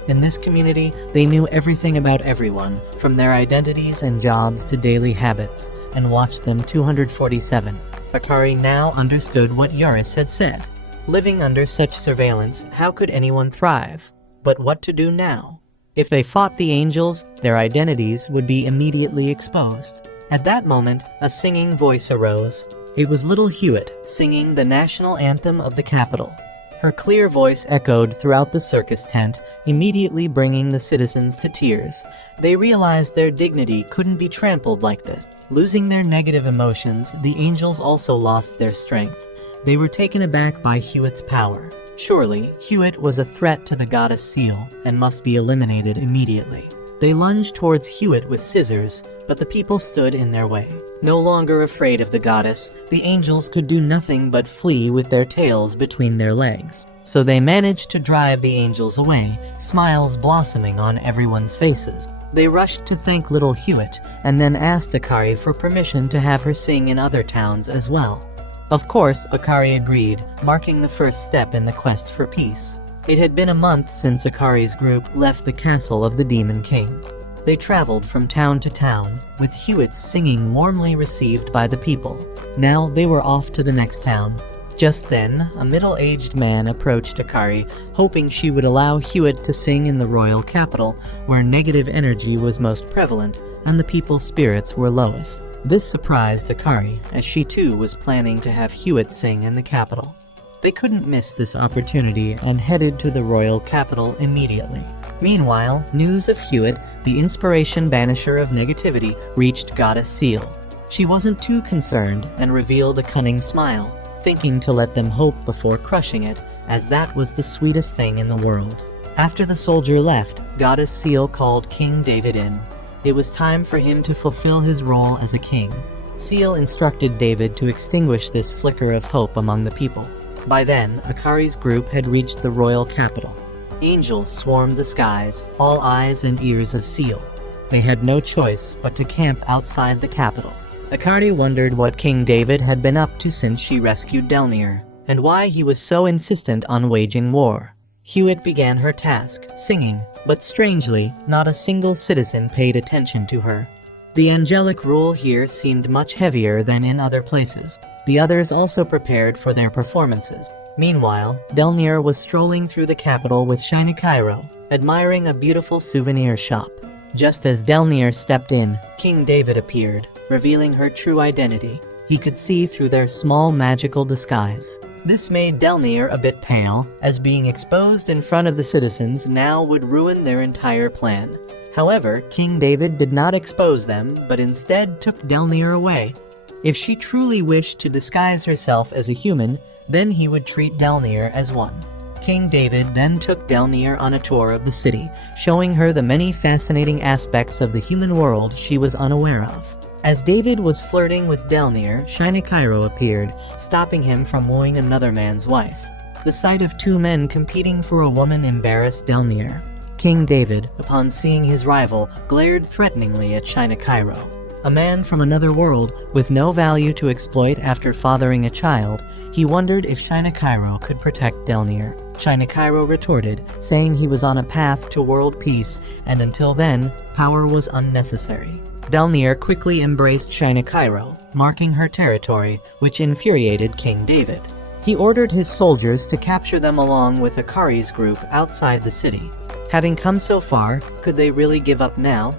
In this community, they knew everything about everyone, from their identities and jobs to daily habits, and watched them 247. Akari now understood what Eurus had said. Living under such surveillance, how could anyone thrive? But what to do now? If they fought the angels, their identities would be immediately exposed. At that moment, a singing voice arose. It was little Hewitt, singing the national anthem of the capital. Her clear voice echoed throughout the circus tent, immediately bringing the citizens to tears. They realized their dignity couldn't be trampled like this. Losing their negative emotions, the angels also lost their strength. They were taken aback by Hewitt's power. Surely, Hewitt was a threat to the goddess Seal and must be eliminated immediately. They lunged towards Hewitt with scissors, but the people stood in their way. No longer afraid of the goddess, the angels could do nothing but flee with their tails between their legs. So they managed to drive the angels away, smiles blossoming on everyone's faces. They rushed to thank little Hewitt, and then asked Akari for permission to have her sing in other towns as well. Of course, Akari agreed, marking the first step in the quest for peace. It had been a month since Akari's group left the castle of the Demon King. They traveled from town to town, with Hewitt's singing warmly received by the people. Now they were off to the next town. Just then, a middle-aged man approached Akari, hoping she would allow Hewitt to sing in the royal capital, where negative energy was most prevalent and the people's spirits were lowest. This surprised Akari, as she too was planning to have Hewitt sing in the capital. They couldn't miss this opportunity and headed to the royal capital immediately. Meanwhile, news of Hewitt, the inspiration banisher of negativity, reached Goddess Seal. She wasn't too concerned and revealed a cunning smile, thinking to let them hope before crushing it, as that was the sweetest thing in the world. After the soldier left, Goddess Seal called King David in. It was time for him to fulfill his role as a king. Seal instructed David to extinguish this flicker of hope among the people. By then, Akari's group had reached the royal capital. Angels swarmed the skies, all eyes and ears of Seal. They had no choice but to camp outside the capital. Akari wondered what King David had been up to since she rescued Delnir, and why he was so insistent on waging war. Hewitt began her task, singing, but strangely, not a single citizen paid attention to her. The angelic rule here seemed much heavier than in other places. The others also prepared for their performances. Meanwhile, Delnir was strolling through the capital with Shiny Cairo, admiring a beautiful souvenir shop. Just as Delnir stepped in, King David appeared, revealing her true identity. He could see through their small magical disguise. This made Delnir a bit pale, as being exposed in front of the citizens now would ruin their entire plan. However, King David did not expose them, but instead took Delnir away. If she truly wished to disguise herself as a human, then he would treat Delnir as one. King David then took Delnir on a tour of the city, showing her the many fascinating aspects of the human world she was unaware of. As David was flirting with Delnir, Shinakairo appeared, stopping him from wooing another man's wife. The sight of two men competing for a woman embarrassed Delnir. King David, upon seeing his rival, glared threateningly at Shinakairo. A man from another world, with no value to exploit after fathering a child, he wondered if Shinakairo could protect Delnir. Shinakairo retorted, saying he was on a path to world peace, and until then, power was unnecessary. Delnir quickly embraced Shinakairo, marking her territory, which infuriated King David. He ordered his soldiers to capture them along with Akari's group outside the city. Having come so far, could they really give up now?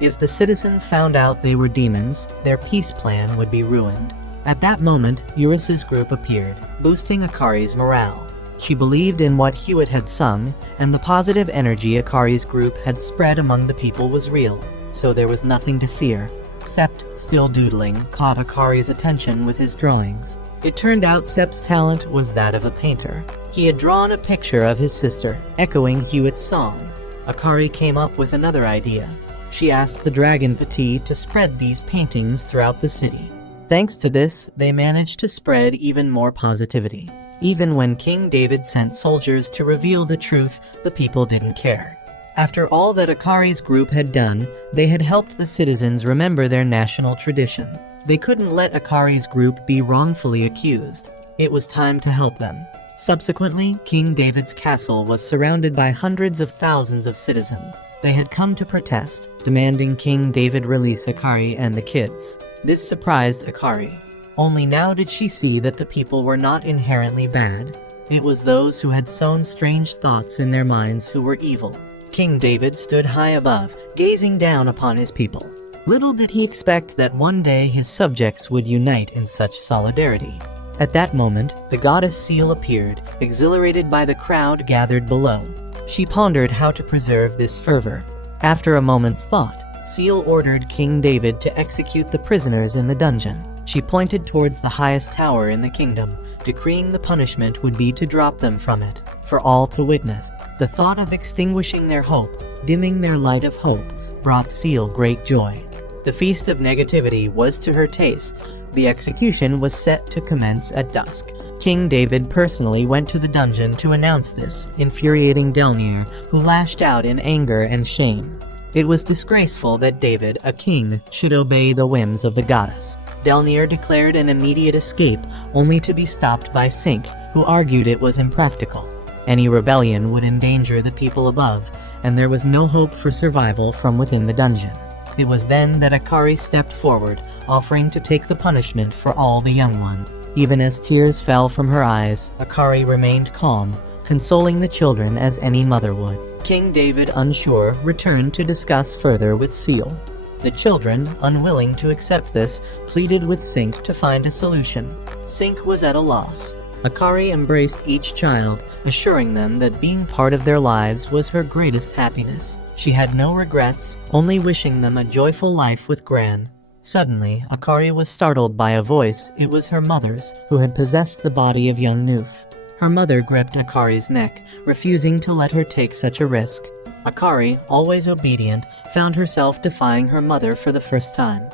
If the citizens found out they were demons, their peace plan would be ruined. At that moment, Eurus's group appeared, boosting Akari's morale. She believed in what Hewitt had sung, and the positive energy Akari's group had spread among the people was real, so there was nothing to fear. Sept, still doodling, caught Akari's attention with his drawings. It turned out Sept's talent was that of a painter. He had drawn a picture of his sister, echoing Hewitt's song. Akari came up with another idea. She asked the Dragon Petit to spread these paintings throughout the city. Thanks to this, they managed to spread even more positivity. Even when King David sent soldiers to reveal the truth, the people didn't care. After all that Akari's group had done, they had helped the citizens remember their national tradition. They couldn't let Akari's group be wrongfully accused. It was time to help them. Subsequently, King David's castle was surrounded by hundreds of thousands of citizens. They had come to protest, demanding King David release Akari and the kids. This surprised Akari. Only now did she see that the people were not inherently bad. It was those who had sown strange thoughts in their minds who were evil. King David stood high above, gazing down upon his people. Little did he expect that one day his subjects would unite in such solidarity. At that moment, the goddess Seal appeared, exhilarated by the crowd gathered below. She pondered how to preserve this fervor. After a moment's thought, Seal ordered King David to execute the prisoners in the dungeon. She pointed towards the highest tower in the kingdom, decreeing the punishment would be to drop them from it, for all to witness. The thought of extinguishing their hope, dimming their light of hope, brought Seal great joy. The feast of negativity was to her taste. The execution was set to commence at dusk. King David personally went to the dungeon to announce this, infuriating Delnir, who lashed out in anger and shame. It was disgraceful that David, a king, should obey the whims of the goddess. Delnir declared an immediate escape, only to be stopped by Sink, who argued it was impractical. Any rebellion would endanger the people above, and there was no hope for survival from within the dungeon. It was then that Akari stepped forward, offering to take the punishment for all the young ones. Even as tears fell from her eyes, Akari remained calm, consoling the children as any mother would. King David, unsure, returned to discuss further with Seal. The children, unwilling to accept this, pleaded with Sink to find a solution. Sink was at a loss. Akari embraced each child, assuring them that being part of their lives was her greatest happiness. She had no regrets, only wishing them a joyful life with Gran. Suddenly, Akari was startled by a voice. It was her mother's, who had possessed the body of young Noof. Her mother gripped Akari's neck, refusing to let her take such a risk. Akari, always obedient, found herself defying her mother for the first time.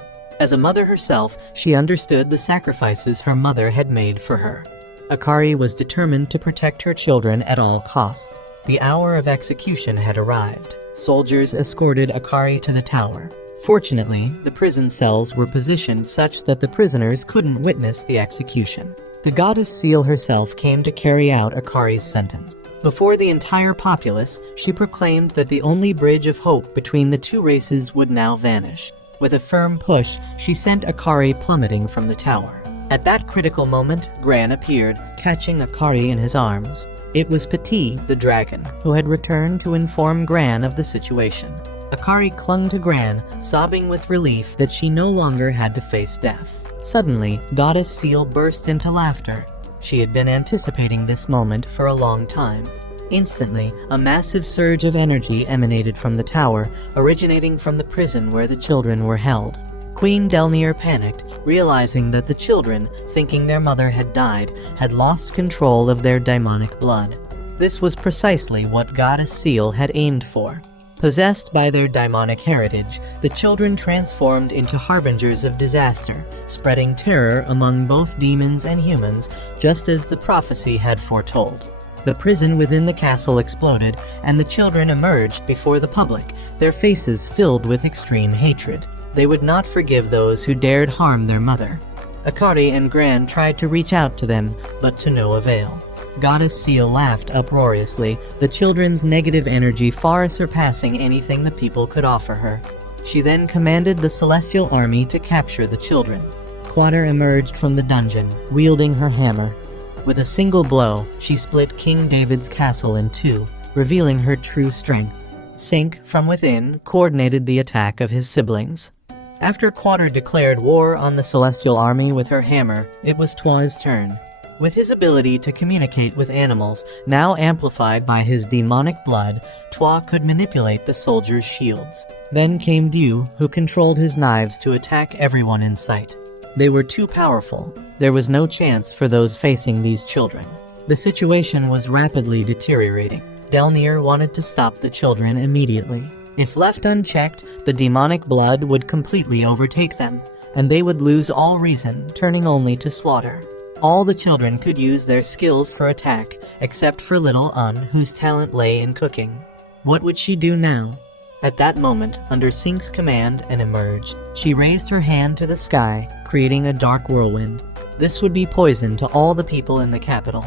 As a mother herself, she understood the sacrifices her mother had made for her. Akari was determined to protect her children at all costs. The hour of execution had arrived. Soldiers escorted Akari to the tower. Fortunately, the prison cells were positioned such that the prisoners couldn't witness the execution. The goddess Seal herself came to carry out Akari's sentence. Before the entire populace, she proclaimed that the only bridge of hope between the two races would now vanish. With a firm push, she sent Akari plummeting from the tower. At that critical moment, Gran appeared, catching Akari in his arms. It was Petit, the dragon, who had returned to inform Gran of the situation. Akari clung to Gran, sobbing with relief that she no longer had to face death. Suddenly, Goddess Seal burst into laughter. She had been anticipating this moment for a long time. Instantly, a massive surge of energy emanated from the tower, originating from the prison where the children were held. Queen Delnir panicked, realizing that the children, thinking their mother had died, had lost control of their daimonic blood. This was precisely what Goddess Seal had aimed for. Possessed by their daimonic heritage, the children transformed into harbingers of disaster, spreading terror among both demons and humans, just as the prophecy had foretold. The prison within the castle exploded, and the children emerged before the public, their faces filled with extreme hatred. They would not forgive those who dared harm their mother. Akari and Gran tried to reach out to them, but to no avail. Goddess Seal laughed uproariously, the children's negative energy far surpassing anything the people could offer her. She then commanded the celestial army to capture the children. Quater emerged from the dungeon, wielding her hammer. With a single blow, she split King David's castle in two, revealing her true strength. Sink, from within, coordinated the attack of his siblings. After Quater declared war on the celestial army with her hammer, it was Twa's turn. With his ability to communicate with animals, now amplified by his demonic blood, Twa could manipulate the soldiers' shields. Then came Dew, who controlled his knives to attack everyone in sight. They were too powerful. There was no chance for those facing these children. The situation was rapidly deteriorating. Delnir wanted to stop the children immediately. If left unchecked, the demonic blood would completely overtake them, and they would lose all reason, turning only to slaughter. All the children could use their skills for attack, except for little Un, whose talent lay in cooking. What would she do now? At that moment, under Sink's command, and emerged. She raised her hand to the sky, creating a dark whirlwind. This would be poison to all the people in the capital.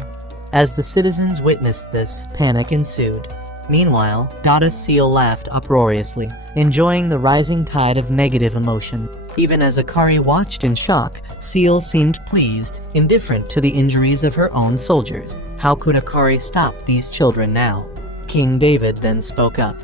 As the citizens witnessed this, panic ensued. Meanwhile, Goddess Seal laughed uproariously, enjoying the rising tide of negative emotion. Even as Akari watched in shock, Seal seemed pleased, indifferent to the injuries of her own soldiers. How could Akari stop these children now? King David then spoke up.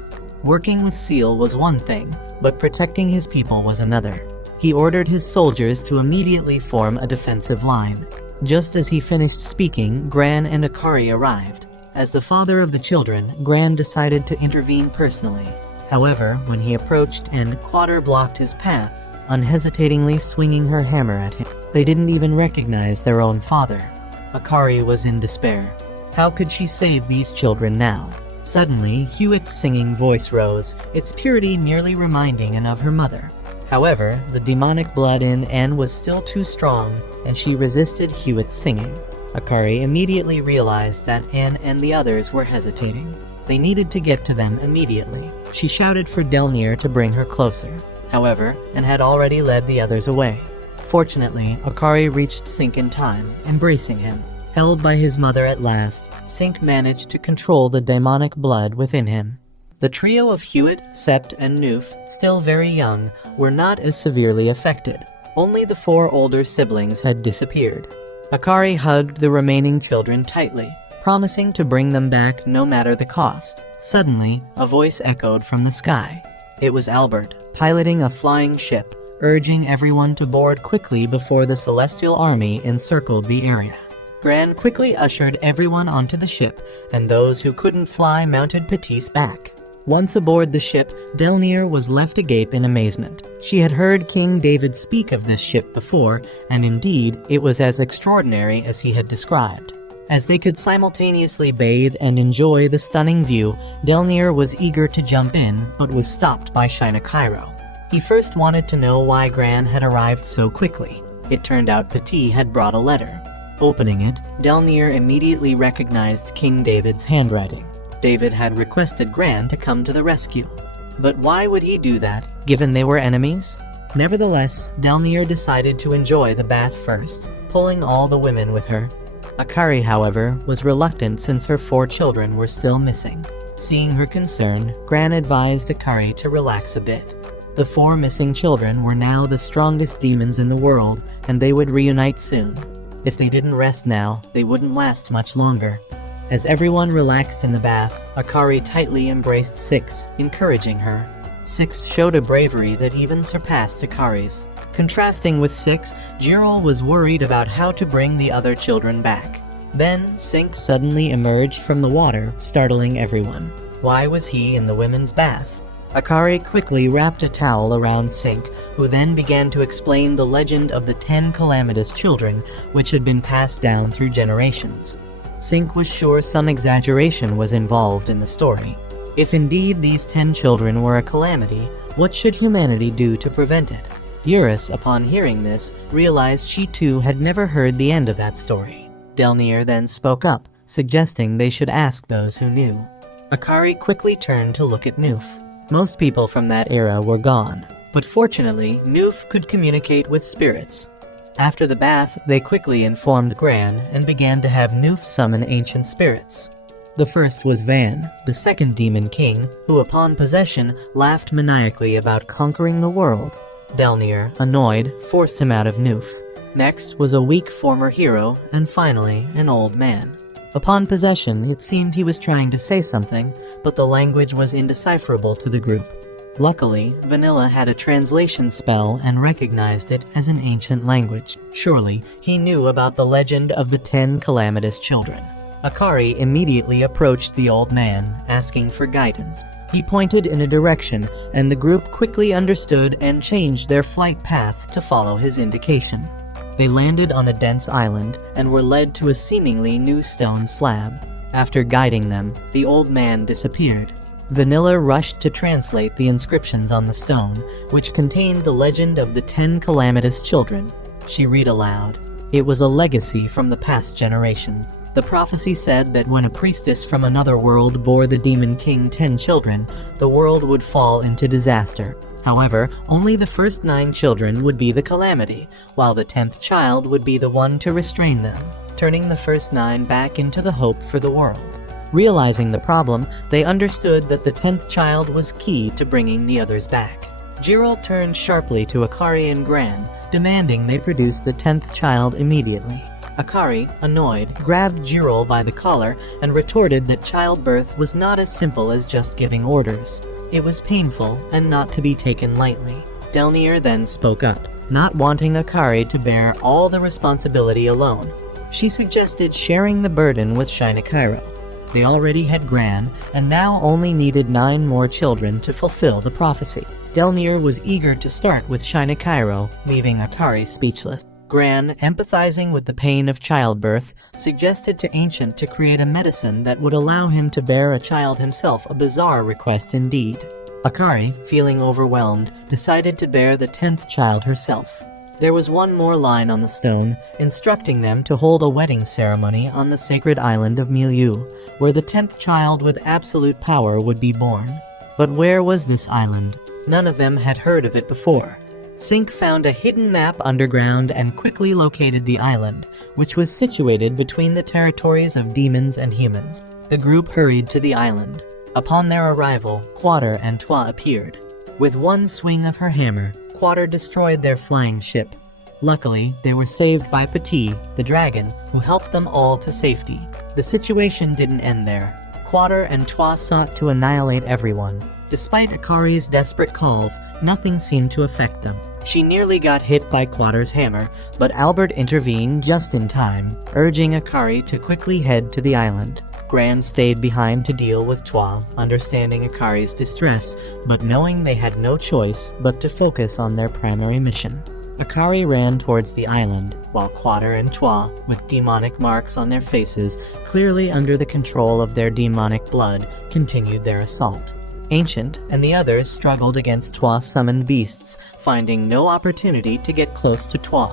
Working with Seal was one thing, but protecting his people was another. He ordered his soldiers to immediately form a defensive line. Just as he finished speaking, Gran and Akari arrived. As the father of the children, Gran decided to intervene personally. However, when he approached and Quater blocked his path, unhesitatingly swinging her hammer at him, they didn't even recognize their own father. Akari was in despair. How could she save these children now? Suddenly, Hewitt's singing voice rose, its purity merely reminding Anne of her mother. However, the demonic blood in Anne was still too strong, and she resisted Hewitt's singing. Akari immediately realized that Anne and the others were hesitating. They needed to get to them immediately. She shouted for Delnir to bring her closer. However, Anne had already led the others away. Fortunately, Akari reached Sink in time, embracing him. Held by his mother at last, Sink managed to control the demonic blood within him. The trio of Hewitt, Sept, and Noof, still very young, were not as severely affected. Only the 4 older siblings had disappeared. Akari hugged the remaining children tightly, promising to bring them back no matter the cost. Suddenly, a voice echoed from the sky. It was Albert, piloting a flying ship, urging everyone to board quickly before the Celestial Army encircled the area. Gran quickly ushered everyone onto the ship, and those who couldn't fly mounted Petite back. Once aboard the ship, Delnir was left agape in amazement. She had heard King David speak of this ship before, and indeed, it was as extraordinary as he had described. As they could simultaneously bathe and enjoy the stunning view, Delnir was eager to jump in, but was stopped by Shinakairo. He first wanted to know why Gran had arrived so quickly. It turned out Petite had brought a letter. Opening it, Delnir immediately recognized King David's handwriting. David had requested Gran to come to the rescue. But why would he do that, given they were enemies? Nevertheless, Delnir decided to enjoy the bath first, pulling all the women with her. Akari, however, was reluctant since her 4 children were still missing. Seeing her concern, Gran advised Akari to relax a bit. The 4 missing children were now the strongest demons in the world, and they would reunite soon. If they didn't rest now, they wouldn't last much longer. As everyone relaxed in the bath, Akari tightly embraced Six, encouraging her. Six showed a bravery that even surpassed Akari's. Contrasting with Six, Jirol was worried about how to bring the other children back. Then, Sink suddenly emerged from the water, startling everyone. Why was he in the women's bath? Akari quickly wrapped a towel around Sink, who then began to explain the legend of the 10 calamitous children, which had been passed down through generations. Sink was sure some exaggeration was involved in the story. If indeed these 10 children were a calamity, what should humanity do to prevent it? Eurus, upon hearing this, realized she too had never heard the end of that story. Delnir then spoke up, suggesting they should ask those who knew. Akari quickly turned to look at Noof. Most people from that era were gone, but fortunately, Noof could communicate with spirits. After the bath, they quickly informed Gran and began to have Noof summon ancient spirits. The first was Van, the second demon king, who upon possession laughed maniacally about conquering the world. Delnir, annoyed, forced him out of Noof. Next was a weak former hero, and finally, an old man. Upon possession, it seemed he was trying to say something, but the language was indecipherable to the group. Luckily, Vanilla had a translation spell and recognized it as an ancient language. Surely, he knew about the legend of the 10 calamitous children. Akari immediately approached the old man, asking for guidance. He pointed in a direction, and the group quickly understood and changed their flight path to follow his indication. They landed on a dense island and were led to a seemingly new stone slab. After guiding them, the old man disappeared. Vanilla rushed to translate the inscriptions on the stone, which contained the legend of the 10 calamitous children. She read aloud. It was a legacy from the past generation. The prophecy said that when a priestess from another world bore the demon king 10 children, the world would fall into disaster. However, only the first 9 children would be the calamity, while the 10th child would be the one to restrain them, turning the first 9 back into the hope for the world. Realizing the problem, they understood that the 10th child was key to bringing the others back. Jirol turned sharply to Akari and Gran, demanding they produce the 10th child immediately. Akari, annoyed, grabbed Jirol by the collar and retorted that childbirth was not as simple as just giving orders. It was painful and not to be taken lightly. Delnir then spoke up, not wanting Akari to bear all the responsibility alone. She suggested sharing the burden with Shinakairo. They already had Gran, and now only needed 9 more children to fulfill the prophecy. Delnir was eager to start with Shinakairo, leaving Akari speechless. Gran, empathizing with the pain of childbirth, suggested to Ancient to create a medicine that would allow him to bear a child himself, a bizarre request indeed. Akari, feeling overwhelmed, decided to bear the 10th child herself. There was one more line on the stone, instructing them to hold a wedding ceremony on the sacred island of Milieu, where the 10th child with absolute power would be born. But where was this island? None of them had heard of it before. Sink found a hidden map underground and quickly located the island, which was situated between the territories of demons and humans. The group hurried to the island. Upon their arrival, Quater and Toi appeared. With one swing of her hammer, Quater destroyed their flying ship. Luckily, they were saved by Petit, the dragon, who helped them all to safety. The situation didn't end there. Quater and Toi sought to annihilate everyone. Despite Akari's desperate calls, nothing seemed to affect them. She nearly got hit by Quater's hammer, but Albert intervened just in time, urging Akari to quickly head to the island. Gran stayed behind to deal with Toi, understanding Akari's distress, but knowing they had no choice but to focus on their primary mission. Akari ran towards the island, while Quater and Toi, with demonic marks on their faces, clearly under the control of their demonic blood, continued their assault. Ancient and the others struggled against Toi-summoned beasts, finding no opportunity to get close to Toi.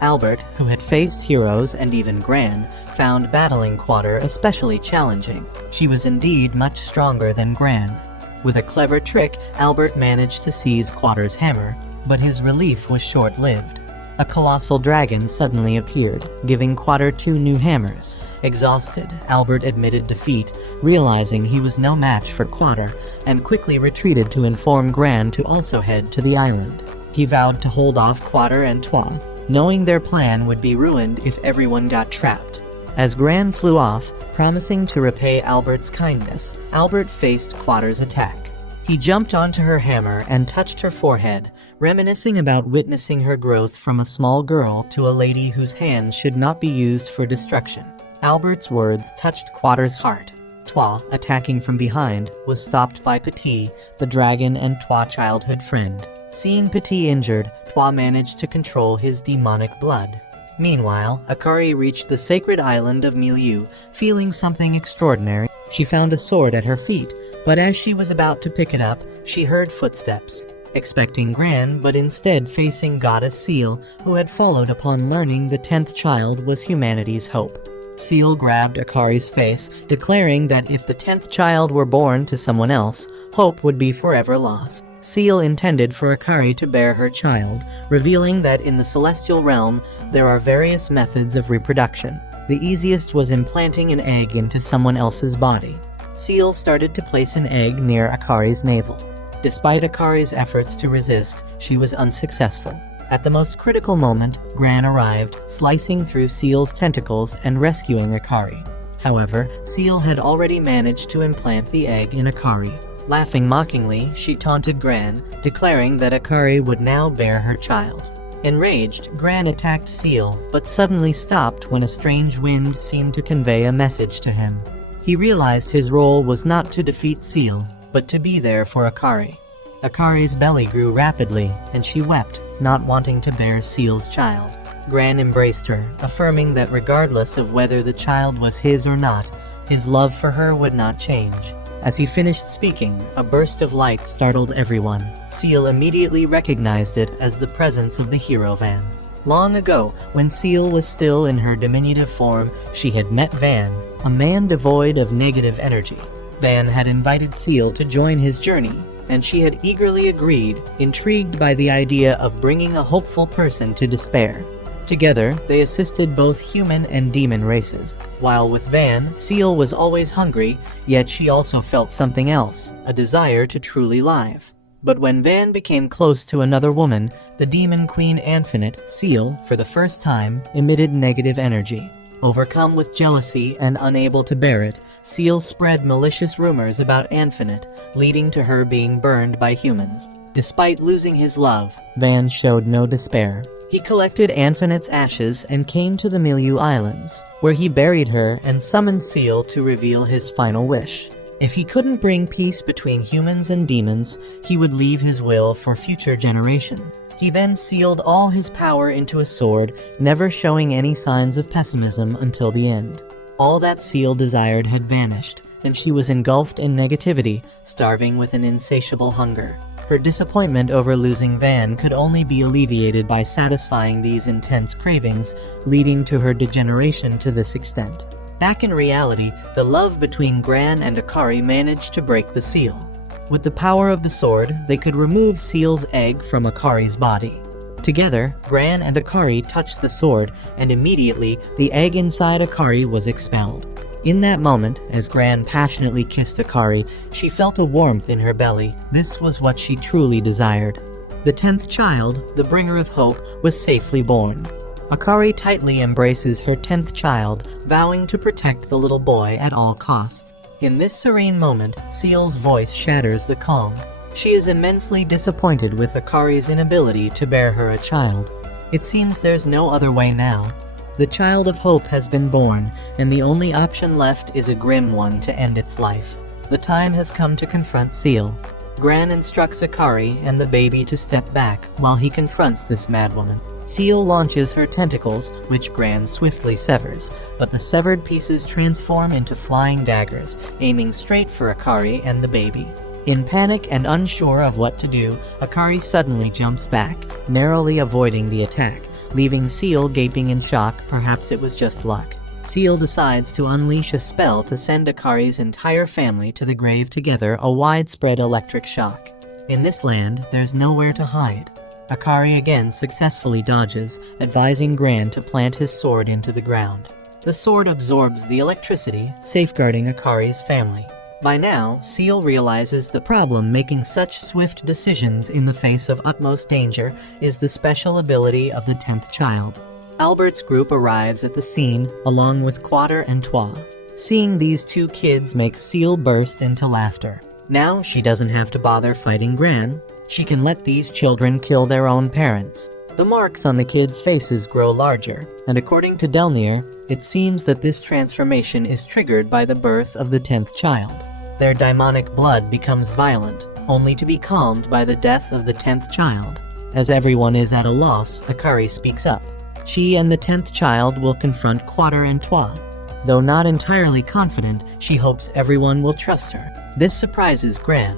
Albert, who had faced heroes and even Gran, found battling Quater especially challenging. She was indeed much stronger than Gran. With a clever trick, Albert managed to seize Quater's hammer, but his relief was short-lived. A colossal dragon suddenly appeared, giving Quater 2 new hammers. Exhausted, Albert admitted defeat, realizing he was no match for Quater, and quickly retreated to inform Gran to also head to the island. He vowed to hold off Quater and Toi, knowing their plan would be ruined if everyone got trapped. As Gran flew off, promising to repay Albert's kindness, Albert faced Quater's attack. He jumped onto her hammer and touched her forehead, reminiscing about witnessing her growth from a small girl to a lady whose hands should not be used for destruction. Albert's words touched Quater's heart. Toi, attacking from behind, was stopped by Petit, the dragon and Toi childhood friend. Seeing Petit injured, Toi managed to control his demonic blood. Meanwhile, Akari reached the sacred island of Milieu, feeling something extraordinary. She found a sword at her feet, but as she was about to pick it up, she heard footsteps. Expecting Gran, but instead facing Goddess Seal, who had followed upon learning the 10th child was humanity's hope. Seal grabbed Akari's face, declaring that if the 10th child were born to someone else, hope would be forever lost. Seal intended for Akari to bear her child, revealing that in the celestial realm, there are various methods of reproduction. The easiest was implanting an egg into someone else's body. Seal started to place an egg near Akari's navel. Despite Akari's efforts to resist, she was unsuccessful. At the most critical moment, Gran arrived, slicing through Seal's tentacles and rescuing Akari. However, Seal had already managed to implant the egg in Akari. Laughing mockingly, she taunted Gran, declaring that Akari would now bear her child. Enraged, Gran attacked Seal, but suddenly stopped when a strange wind seemed to convey a message to him. He realized his role was not to defeat Seal, but to be there for Akari. Akari's belly grew rapidly, and she wept, not wanting to bear Seal's child. Gran embraced her, affirming that regardless of whether the child was his or not, his love for her would not change. As he finished speaking, a burst of light startled everyone. Seal immediately recognized it as the presence of the hero Van. Long ago, when Seal was still in her diminutive form, she had met Van, a man devoid of negative energy. Van had invited Seal to join his journey, and she had eagerly agreed, intrigued by the idea of bringing a hopeful person to despair. Together, they assisted both human and demon races. While with Van, Seal was always hungry, yet she also felt something else, a desire to truly live. But when Van became close to another woman, the demon queen Infinite, Seal, for the first time, emitted negative energy. Overcome with jealousy and unable to bear it, Seal spread malicious rumors about Infinite, leading to her being burned by humans. Despite losing his love, Van showed no despair. He collected Infinite's ashes and came to the Milieu Islands, where he buried her and summoned Seal to reveal his final wish. If he couldn't bring peace between humans and demons, he would leave his will for future generations. He then sealed all his power into a sword, never showing any signs of pessimism until the end. All that Seal desired had vanished, and she was engulfed in negativity, starving with an insatiable hunger. Her disappointment over losing Van could only be alleviated by satisfying these intense cravings, leading to her degeneration to this extent. Back in reality, the love between Gran and Akari managed to break the seal. With the power of the sword, they could remove Seal's egg from Akari's body. Together, Gran and Akari touched the sword, and immediately, the egg inside Akari was expelled. In that moment, as Gran passionately kissed Akari, she felt a warmth in her belly. This was what she truly desired. The 10th child, the bringer of hope, was safely born. Akari tightly embraces her 10th child, vowing to protect the little boy at all costs. In this serene moment, Seal's voice shatters the calm. She is immensely disappointed with Akari's inability to bear her a child. It seems there's no other way now. The child of hope has been born, and the only option left is a grim one to end its life. The time has come to confront Seal. Gran instructs Akari and the baby to step back while he confronts this madwoman. Seal launches her tentacles, which Gran swiftly severs, but the severed pieces transform into flying daggers, aiming straight for Akari and the baby. In panic and unsure of what to do, Akari suddenly jumps back, narrowly avoiding the attack, leaving Seal gaping in shock. Perhaps it was just luck. Seal decides to unleash a spell to send Akari's entire family to the grave together, a widespread electric shock. In this land, there's nowhere to hide. Akari again successfully dodges, advising Gran to plant his sword into the ground. The sword absorbs the electricity, safeguarding Akari's family. By now, Seal realizes the problem making such swift decisions in the face of utmost danger is the special ability of the 10th child. Albert's group arrives at the scene, along with Quater and Trois. Seeing these two kids makes Seal burst into laughter. Now she doesn't have to bother fighting Gran. She can let these children kill their own parents. The marks on the kids' faces grow larger, and according to Delnier, it seems that this transformation is triggered by the birth of the 10th child. Their daimonic blood becomes violent, only to be calmed by the death of the 10th child. As everyone is at a loss, Akari speaks up. She and the 10th child will confront Quater and Trois. Though not entirely confident, she hopes everyone will trust her. This surprises Gran.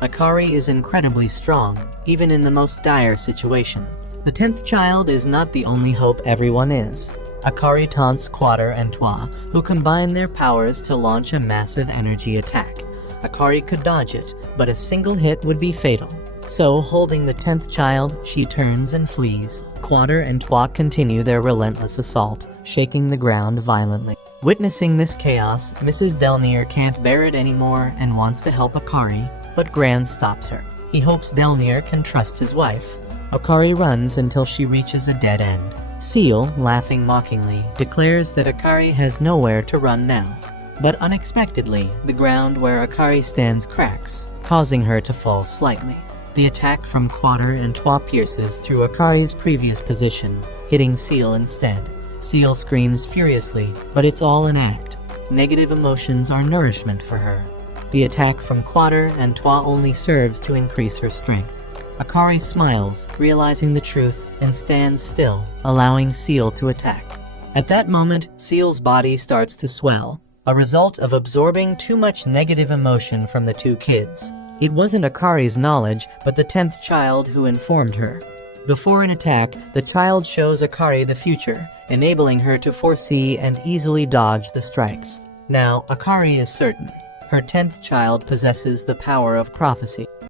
Akari is incredibly strong, even in the most dire situation. The 10th child is not the only hope everyone is. Akari taunts Quater and Trois, who combine their powers to launch a massive energy attack. Akari could dodge it, but a single hit would be fatal. So, holding the 10th child, she turns and flees. Quater and Trois continue their relentless assault, shaking the ground violently. Witnessing this chaos, Mrs. Delnier can't bear it anymore and wants to help Akari, but Gran stops her. He hopes Delnier can trust his wife. Akari runs until she reaches a dead end. Seal, laughing mockingly, declares that Akari has nowhere to run now. But unexpectedly, the ground where Akari stands cracks, causing her to fall slightly. The attack from Quater and Trois pierces through Akari's previous position, hitting Seal instead. Seal screams furiously, but it's all an act. Negative emotions are nourishment for her. The attack from Quater and Trois only serves to increase her strength. Akari smiles, realizing the truth, and stands still, allowing Seal to attack. At that moment, Seal's body starts to swell, a result of absorbing too much negative emotion from the two kids. It wasn't Akari's knowledge, but the 10th child who informed her. Before an attack, the child shows Akari the future, enabling her to foresee and easily dodge the strikes. Now, Akari is certain. Her 10th child possesses the power of prophecy.